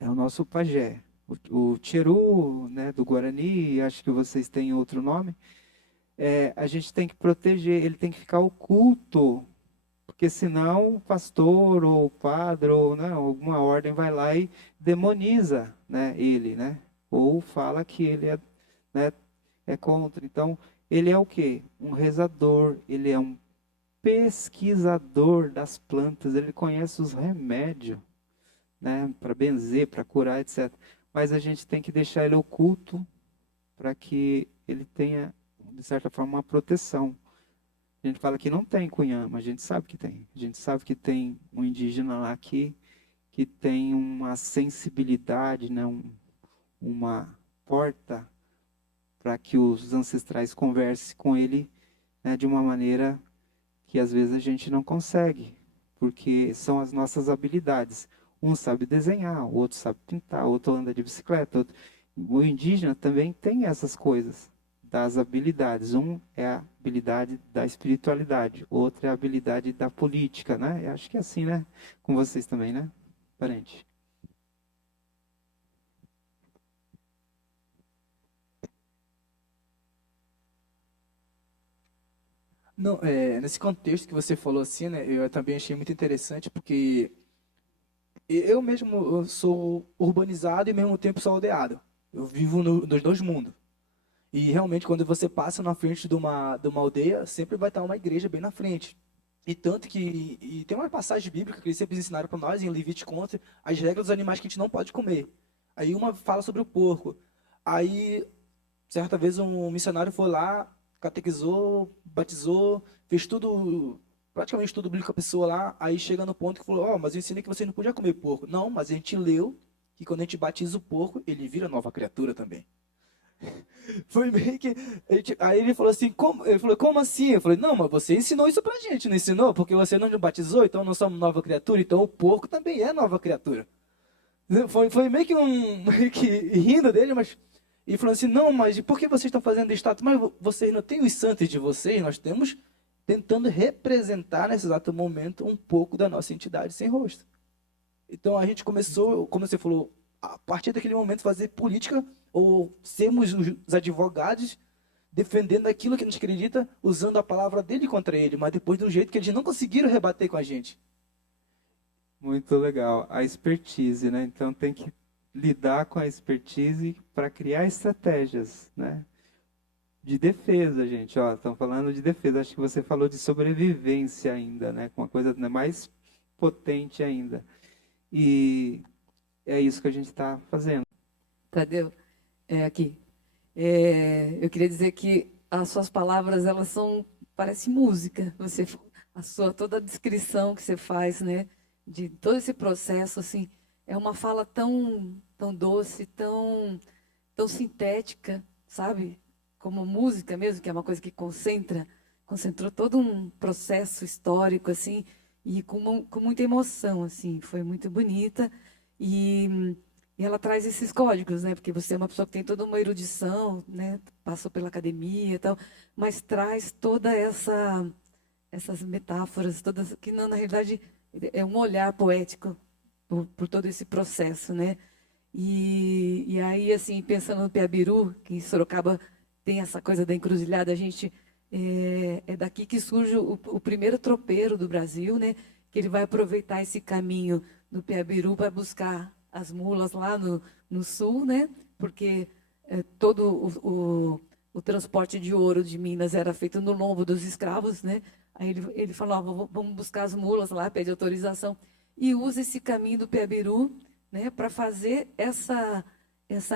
é o nosso pajé. O Tcheru, né, do Guarani, acho que vocês têm outro nome. A gente tem que proteger, ele tem que ficar oculto, porque senão o pastor ou o padre ou, né, alguma ordem vai lá e demoniza, né, ele, né, ou fala que ele né, é contra. Então, ele é o quê? Um rezador, ele é um pesquisador das plantas, ele conhece os remédios, né, para benzer, para curar, etc. Mas a gente tem que deixar ele oculto para que ele tenha, de certa forma, uma proteção. A gente fala que não tem Cunhã, mas a gente sabe que tem. A gente sabe que tem um indígena lá que tem uma sensibilidade, né, uma porta para que os ancestrais conversem com ele, né, de uma maneira que às vezes a gente não consegue, porque são as nossas habilidades. Um sabe desenhar, o outro sabe pintar, o outro anda de bicicleta. O indígena também tem essas coisas, das habilidades. Um é a habilidade da espiritualidade, o outro é a habilidade da política, né? Eu acho que é assim, né? Com vocês também, né, parente? Não, nesse contexto que você falou assim, né, eu também achei muito interessante, porque eu mesmo eu sou urbanizado e ao mesmo tempo sou aldeado. Eu vivo nos dois mundos. E realmente, quando você passa na frente de uma aldeia, sempre vai estar uma igreja bem na frente. E tanto que tem uma passagem bíblica que eles sempre ensinaram para nós, em Levítico, contra as regras dos animais que a gente não pode comer. Aí uma fala sobre o porco. Aí, certa vez, um missionário foi lá, catequizou, batizou, fez tudo, praticamente tudo bíblico com a pessoa lá. Aí chega no ponto que falou: Ó, mas eu ensinei que você não podia comer porco. Não, mas a gente leu que quando a gente batiza o porco, ele vira nova criatura também. Foi meio que. Aí ele falou assim, ele falou, como assim? Eu falei, não, mas você ensinou isso pra gente, não ensinou? Porque você não nos batizou, então não somos nova criatura, então o porco também é nova criatura. Foi meio que meio que rindo dele, mas. E falando assim, não, mas por que vocês estão fazendo status? Mas vocês não têm os santos de vocês, nós temos tentando representar nesse exato momento um pouco da nossa entidade sem rosto. Então a gente começou, como você falou, a partir daquele momento fazer política ou sermos os advogados defendendo aquilo que a gente acredita, usando a palavra dele contra ele, mas depois do jeito que eles não conseguiram rebater com a gente. Muito legal. A expertise, né? Então tem que lidar com a expertise para criar estratégias, né? De defesa, gente. Ó, estão falando de defesa. Acho que você falou de sobrevivência ainda, né? Com uma coisa mais potente ainda. E é isso que a gente está fazendo. Tadeu, aqui. Eu queria dizer que as suas palavras, elas são, parece música. Toda a descrição que você faz, né, de todo esse processo, assim, é uma fala tão doce, tão sintética, sabe? Como música mesmo, que é uma coisa que concentrou todo um processo histórico, assim, e com muita emoção, assim, foi muito bonita. E ela traz esses códigos, né? Porque você é uma pessoa que tem toda uma erudição, né? Passou pela academia e tal, mas traz toda essas metáforas, todas que na realidade é um olhar poético por todo esse processo, né? E aí, assim, pensando no Piabiru, que em Sorocaba tem essa coisa da encruzilhada, a gente é daqui que surge o primeiro tropeiro do Brasil, né? Que ele vai aproveitar esse caminho do Piabiru para buscar as mulas lá no sul, né? Porque todo o transporte de ouro de Minas era feito no lombo dos escravos, né? Aí ele falou, vamos buscar as mulas lá, pede autorização, e usa esse caminho do Piabiru, né, para fazer essa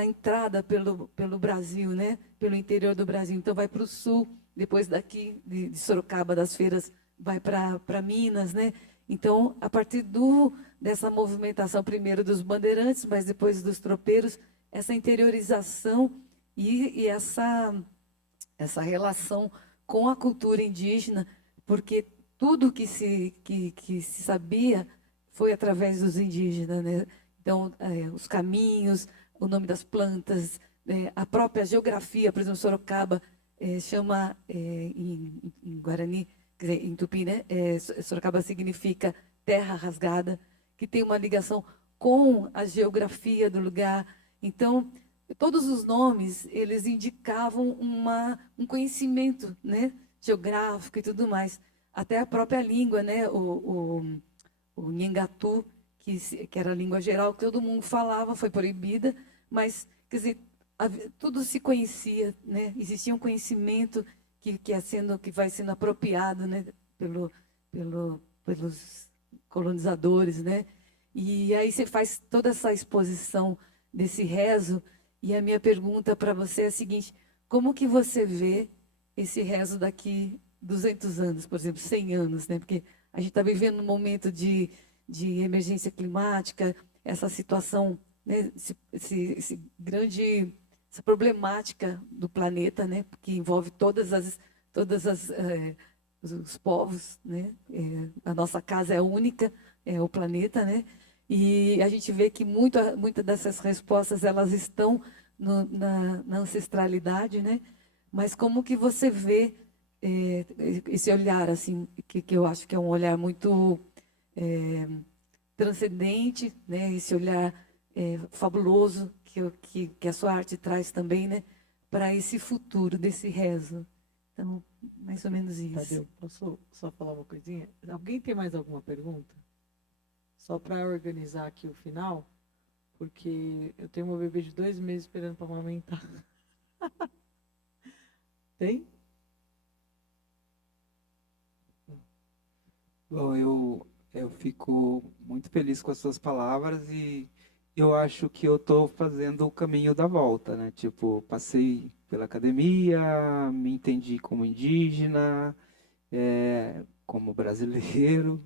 entrada pelo Brasil, né? Pelo interior do Brasil. Então vai para o sul, depois daqui de Sorocaba, das feiras, vai para Minas, né? Então, a partir dessa movimentação, primeiro dos bandeirantes, mas depois dos tropeiros, essa interiorização e essa relação com a cultura indígena, porque tudo que se sabia foi através dos indígenas, né? Então, os caminhos, o nome das plantas, a própria geografia, por exemplo, Sorocaba chama em Guarani, quer dizer, em Tupi, né? Sorocaba significa terra rasgada, que tem uma ligação com a geografia do lugar. Então, todos os nomes, eles indicavam um conhecimento, né, geográfico e tudo mais. Até a própria língua, né, o Nhengatu, que era a língua geral, que todo mundo falava, foi proibida, mas, quer dizer, tudo se conhecia, né? Existia um conhecimento que vai sendo apropriado, né, pelos colonizadores, né? E aí você faz toda essa exposição desse rezo, e a minha pergunta para você é a seguinte: como que você vê esse rezo daqui 200 anos, por exemplo, 100 anos, né? Porque a gente está vivendo um momento de emergência climática, essa situação, né? Essa problemática do planeta, né? Que envolve os povos, né? A nossa casa é única, é o planeta, né? E a gente vê que muita dessas respostas elas estão na ancestralidade, né? Mas como que você vê esse olhar, assim, que eu acho que é um olhar muito transcendente, né? Esse olhar fabuloso que a sua arte traz também, né? Para esse futuro desse rezo. Então, mais ou menos isso. Tadeu, posso só falar uma coisinha? Alguém tem mais alguma pergunta? Só para organizar aqui o final, porque eu tenho uma bebê de 2 meses esperando para amamentar. Tem? Bom, eu fico muito feliz com as suas palavras e eu acho que eu estou fazendo o caminho da volta, né? Tipo, passei pela academia, me entendi como indígena, como brasileiro,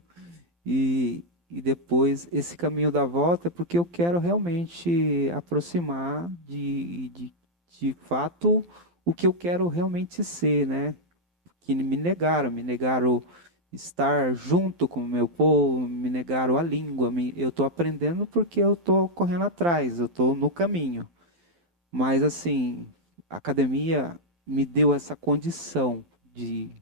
e depois esse caminho da volta é porque eu quero realmente aproximar de fato o que eu quero realmente ser, né? Que me negaram estar junto com o meu povo, me negaram a língua. Eu estou aprendendo porque eu estou correndo atrás, eu estou no caminho. Mas, assim, a academia me deu essa condição de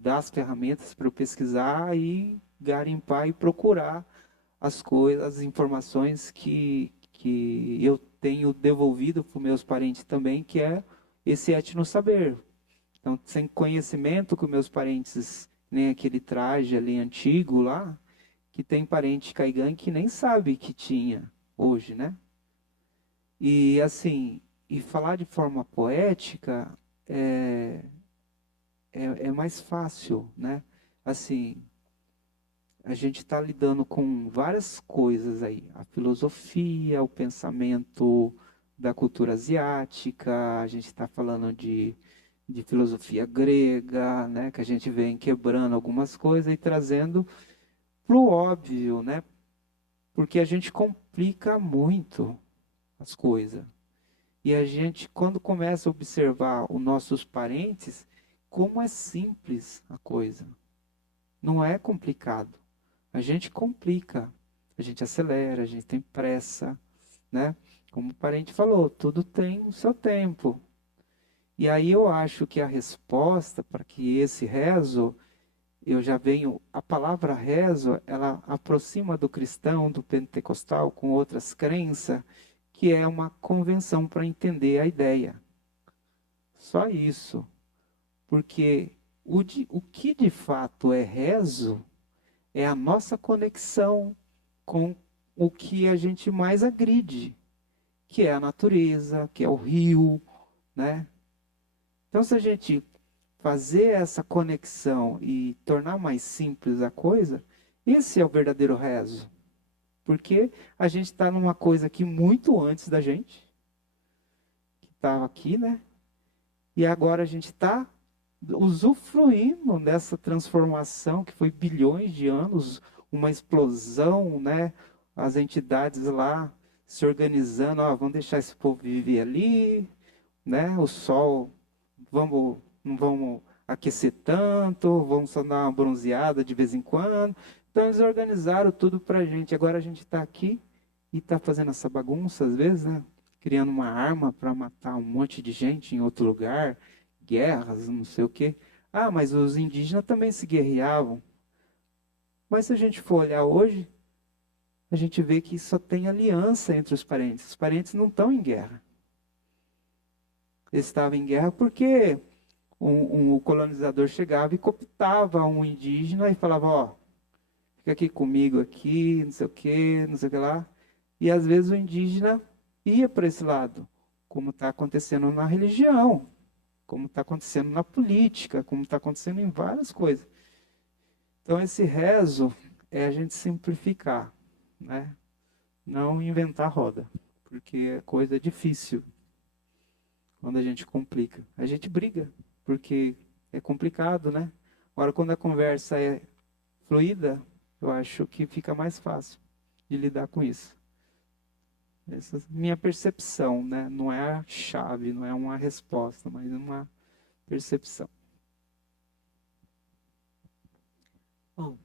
dar as ferramentas para eu pesquisar e garimpar e procurar as coisas, as informações que eu tenho devolvido para os meus parentes também, que é esse etnosaber. Então, sem conhecimento com meus parentes, nem aquele traje ali antigo lá, que tem parente caigã que nem sabe que tinha hoje, né? E assim, e falar de forma poética é mais fácil, né? Assim, a gente está lidando com várias coisas aí. A filosofia, o pensamento da cultura asiática, a gente está falando de filosofia grega, né, que a gente vem quebrando algumas coisas e trazendo para o óbvio, né, porque a gente complica muito as coisas. E a gente, quando começa a observar os nossos parentes, como é simples a coisa. Não é complicado. A gente complica, a gente acelera, a gente tem pressa, né? Como o parente falou, tudo tem o seu tempo. E aí eu acho que a resposta para que esse rezo, a palavra rezo, ela aproxima do cristão, do pentecostal, com outras crenças, que é uma convenção para entender a ideia. Só isso. Porque o que de fato é rezo é a nossa conexão com o que a gente mais agride, que é a natureza, que é o rio, né? Então, se a gente fazer essa conexão e tornar mais simples a coisa, esse é o verdadeiro rezo. Porque a gente está numa coisa aqui muito antes da gente, que estava aqui, né? E agora a gente está usufruindo dessa transformação que foi bilhões de anos, uma explosão, né? As entidades lá se organizando, vamos deixar esse povo viver ali, né? O sol, não vamos aquecer tanto, vamos só dar uma bronzeada de vez em quando. Então eles organizaram tudo para a gente. Agora a gente está aqui e está fazendo essa bagunça às vezes, né? Criando uma arma para matar um monte de gente em outro lugar, guerras, não sei o quê. Mas os indígenas também se guerreavam. Mas se a gente for olhar hoje, a gente vê que só tem aliança entre os parentes. Os parentes não estão em guerra. Eles estavam em guerra porque o colonizador chegava e cooptava um indígena e falava, ó, fica aqui comigo aqui, não sei o que, não sei o que lá. E às vezes o indígena ia para esse lado, como está acontecendo na religião, como está acontecendo na política, como está acontecendo em várias coisas. Então esse rezo é a gente simplificar, né? Não inventar roda, porque é coisa difícil quando a gente complica. A gente briga, porque é complicado, né? Agora, quando a conversa é fluida, eu acho que fica mais fácil de lidar com isso. Essa é a minha percepção, né? Não é a chave, não é uma resposta, mas uma percepção. Bom,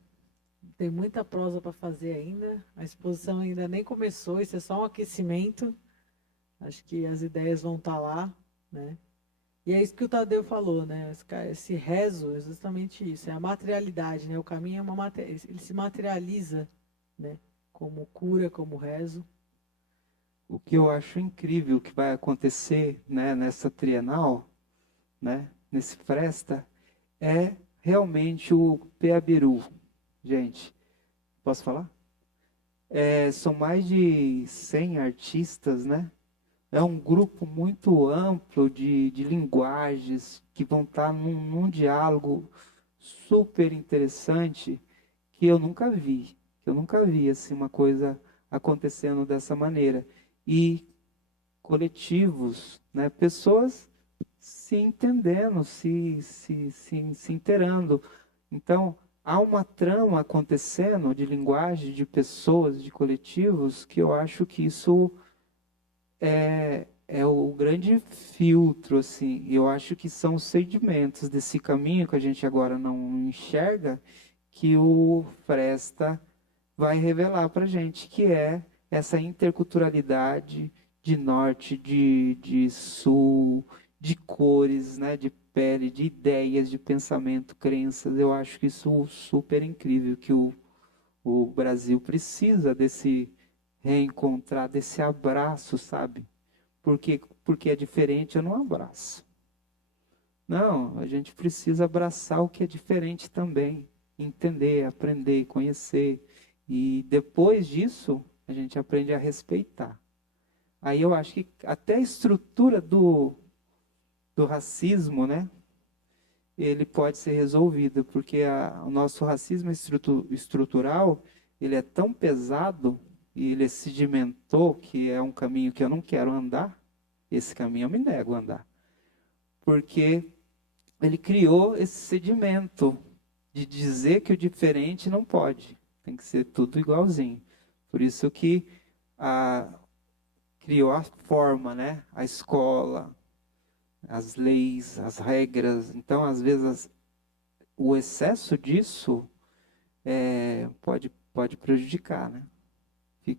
tem muita prosa para fazer ainda. A exposição ainda nem começou, isso é só um aquecimento. Acho que as ideias vão estar lá, né? E é isso que o Tadeu falou, né? Esse rezo é justamente isso, é a materialidade, né? O caminho é ele se materializa, né? Como cura, como rezo. O que eu acho incrível que vai acontecer, né, nessa trienal, né, nesse Fresta, é realmente o Peabiru. Gente, posso falar? São mais de 100 artistas, né? É um grupo muito amplo de linguagens que vão estar num diálogo super interessante que eu nunca vi. Que eu nunca vi assim, uma coisa acontecendo dessa maneira. E coletivos, né? Pessoas se entendendo, se inteirando. Então, há uma trama acontecendo de linguagem, de pessoas, de coletivos, que eu acho que isso é o grande filtro, assim. Eu acho que são os sedimentos desse caminho que a gente agora não enxerga, que o Fresta vai revelar para a gente, que é essa interculturalidade de norte, de sul, de cores, né, de pele, de ideias, de pensamento, crenças. Eu acho que isso super incrível, que o Brasil precisa desse reencontrar, desse abraço, sabe? Porque é diferente, eu não abraço. Não, a gente precisa abraçar o que é diferente também, entender, aprender, conhecer. E depois disso, a gente aprende a respeitar. Aí eu acho que até a estrutura do racismo, né? Ele pode ser resolvido, porque o nosso racismo estrutural, ele é tão pesado e ele sedimentou, que é um caminho que eu não quero andar. Esse caminho eu me nego a andar. Porque ele criou esse sedimento de dizer que o diferente não pode. Tem que ser tudo igualzinho. Por isso que criou a forma, né? A escola, as leis, as regras. Então, às vezes, o excesso disso pode prejudicar, né?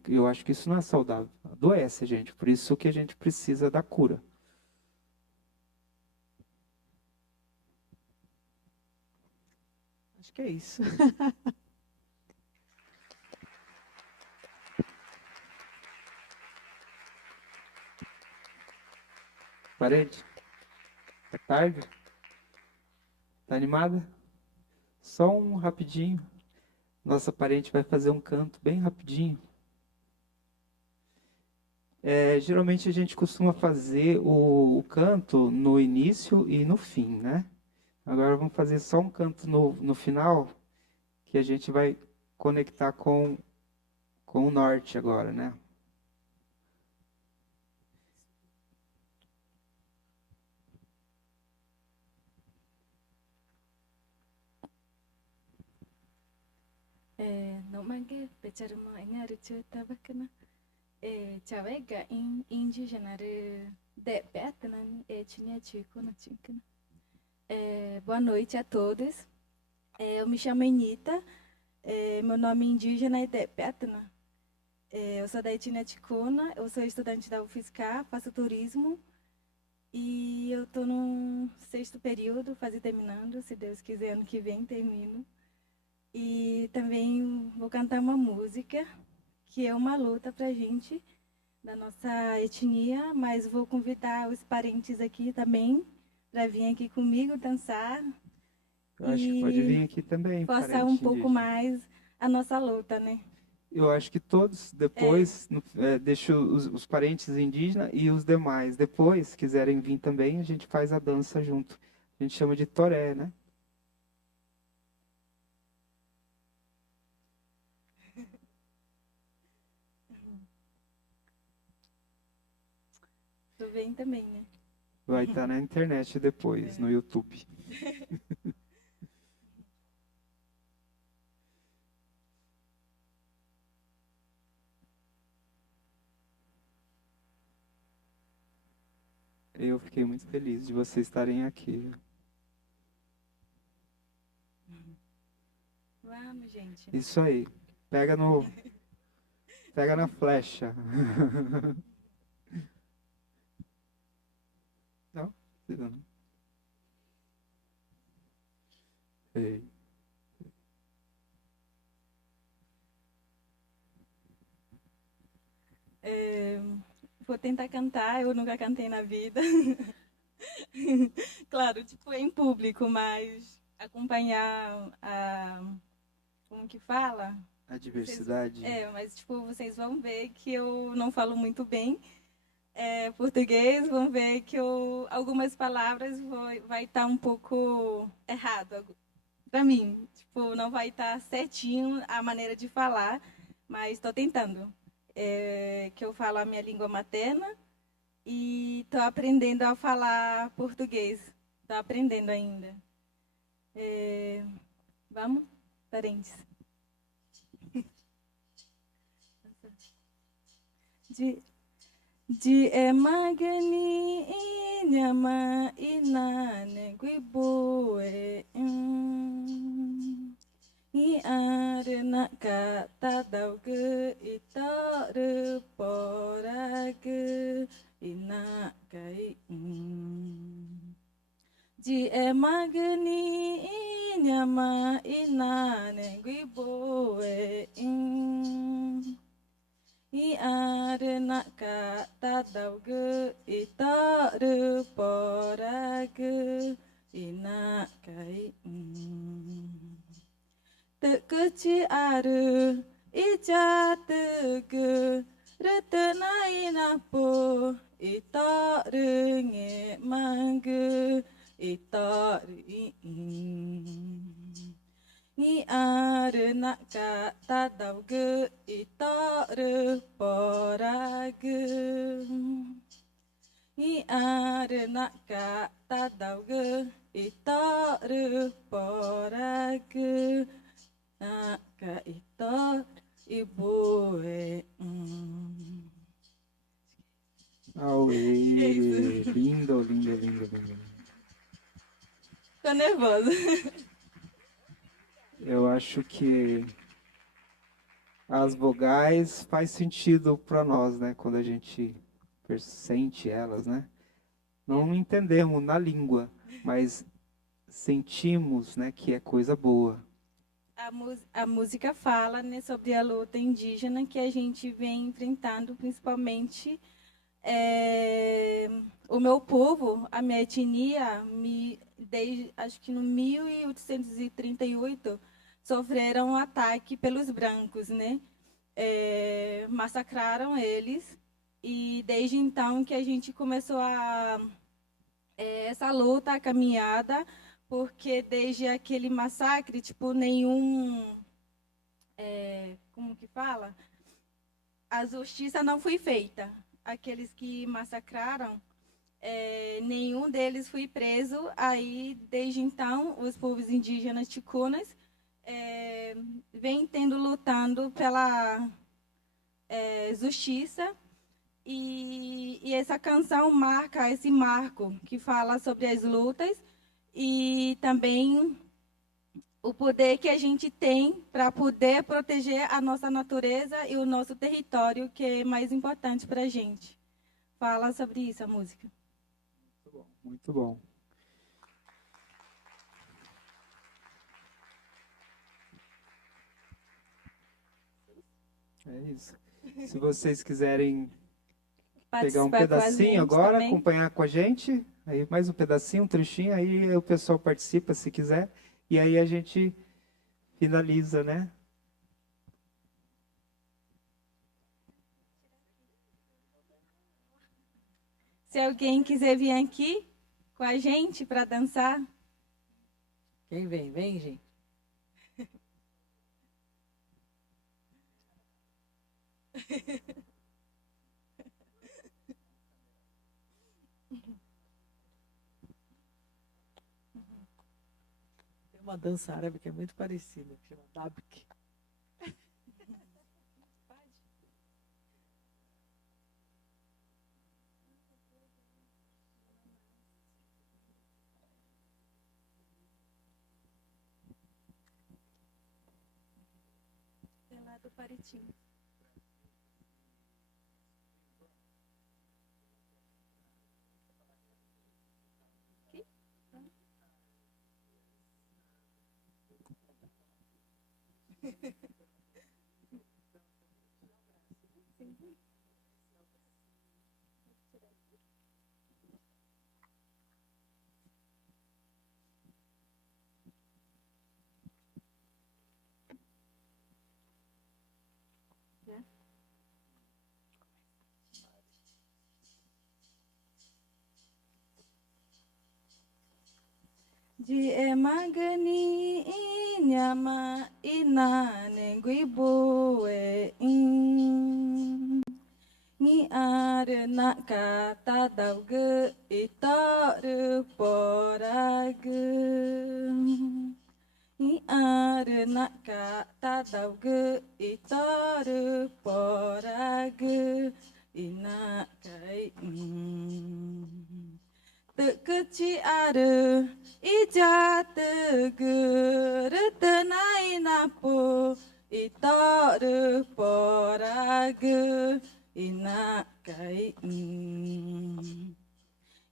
Eu acho que isso não é saudável. Adoece, gente. Por isso que a gente precisa da cura. Acho que é isso. Parede? É tarde? Tá animada? Só um rapidinho. Nossa parente vai fazer um canto bem rapidinho. Geralmente a gente costuma fazer o canto no início e no fim, né? Agora vamos fazer só um canto no final, que a gente vai conectar com o norte agora, né? Nomage becharma ingari chuta bakana. Chavega indigenare de Betnan tinha chico na chinkana. Boa noite a todos. Eu me chamo Enita. Meu nome indígena é de Betna. Eu sou da etnia ticuna, eu sou estudante da UFSCar, faço turismo e eu estou no 6º período, quase terminando, se Deus quiser, ano que vem termino. E também vou cantar uma música que é uma luta para a gente, da nossa etnia, mas vou convidar os parentes aqui também para vir aqui comigo dançar Eu acho que pode e vir aqui também, forçar parente um pouco indígena. mais a nossa luta, né? Eu acho que todos depois, deixo os parentes indígenas e os demais. Depois, quiserem vir também, a gente faz a dança junto. A gente chama de toré, né? Tu vem também, né? Vai estar na internet depois, no YouTube. Eu fiquei muito feliz de vocês estarem aqui. Vamos, gente. Isso aí. Pega na flecha. Não? Precisa não. Ei. Vou tentar cantar, eu nunca cantei na vida. Claro, tipo, em público, mas acompanhar como que fala? A diversidade. Mas tipo, vocês vão ver que eu não falo muito bem português, vão ver que algumas palavras vai estar um pouco errado para mim. Tipo, não vai estar certinho a maneira de falar, mas estou tentando. Que eu falo a minha língua materna e estou aprendendo a falar português. Estou aprendendo ainda. Vamos, parentes. De magani inyama inane guiboe I arena kata dauge itare porage inakai Di magani inyama inane guiboe I arena kata dauge itare porage inakai Tekeci are ija tege retena inapo itare nge mange itare I are naka tadauge itare porage I are naka tadauge itare porage Naka itare iboe Auê! Lindo, lindo, lindo, lindo. Tô nervosa. Eu acho que as vogais faz sentido para nós, né? Quando a gente sente elas, né? Não entendemos na língua, mas sentimos, né, que é coisa boa. A música fala, né, sobre a luta indígena que a gente vem enfrentando, principalmente o meu povo, a minha etnia, desde acho que no 1838 sofreram um ataque pelos brancos, né? Massacraram eles e desde então que a gente começou essa luta, a caminhada, porque desde aquele massacre, tipo, como que fala? A justiça não foi feita. Aqueles que massacraram, nenhum deles foi preso. Aí, desde então, os povos indígenas ticunas vêm lutando pela justiça. E essa canção marca esse marco que fala sobre as lutas e também o poder que a gente tem para poder proteger a nossa natureza e o nosso território, que é mais importante para a gente. Fala sobre isso a música. Muito bom, muito bom. É isso. Se vocês quiserem pegar um Participar com a pedacinho gente agora, também. acompanhar com a gente, aí mais um pedacinho, um trechinho, aí o pessoal participa se quiser, e aí a gente finaliza, né? Se alguém quiser vir aqui com a gente para dançar, Quem vem? Vem, gente. Tem uma dança árabe que é muito parecida, que chama Dabk. é lá do Paritim. De magani inyama ina nenguibo ni ar na kata dauge itar porag ni ar na kata dauge itar porag ina kai tự chi are ija tegur tenai napo itar porag ina kai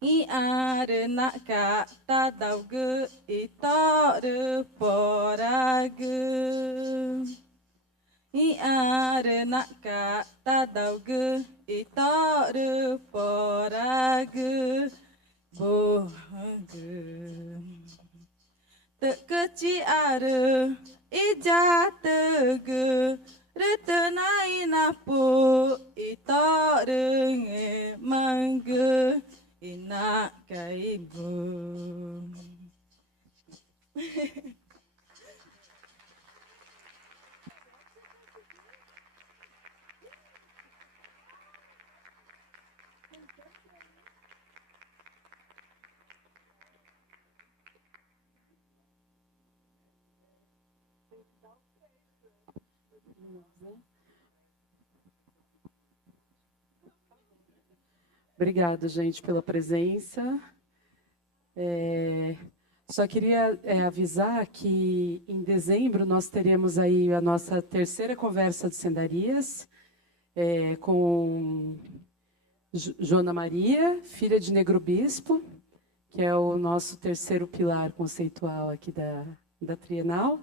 I are na ka ta daugu itar porag I are na ka ta daugu itar porag bohag Tekeci are ijat ge retenai napo itarenge mangge ina kaibu. Obrigada, gente, pela presença. Só queria avisar que em dezembro nós teremos aí a nossa terceira conversa de sendarias com Joana Maria, filha de Negro Bispo, que é o nosso terceiro pilar conceitual aqui da Trienal.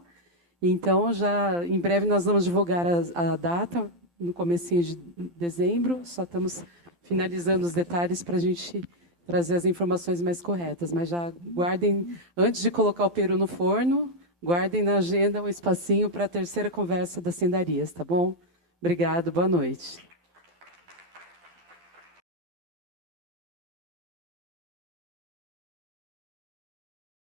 Então, já em breve nós vamos divulgar a data, no comecinho de dezembro, só estamos finalizando os detalhes para a gente trazer as informações mais corretas. Mas já guardem, antes de colocar o peru no forno, guardem na agenda um espacinho para a terceira conversa das sendarias, tá bom? Obrigado, boa noite.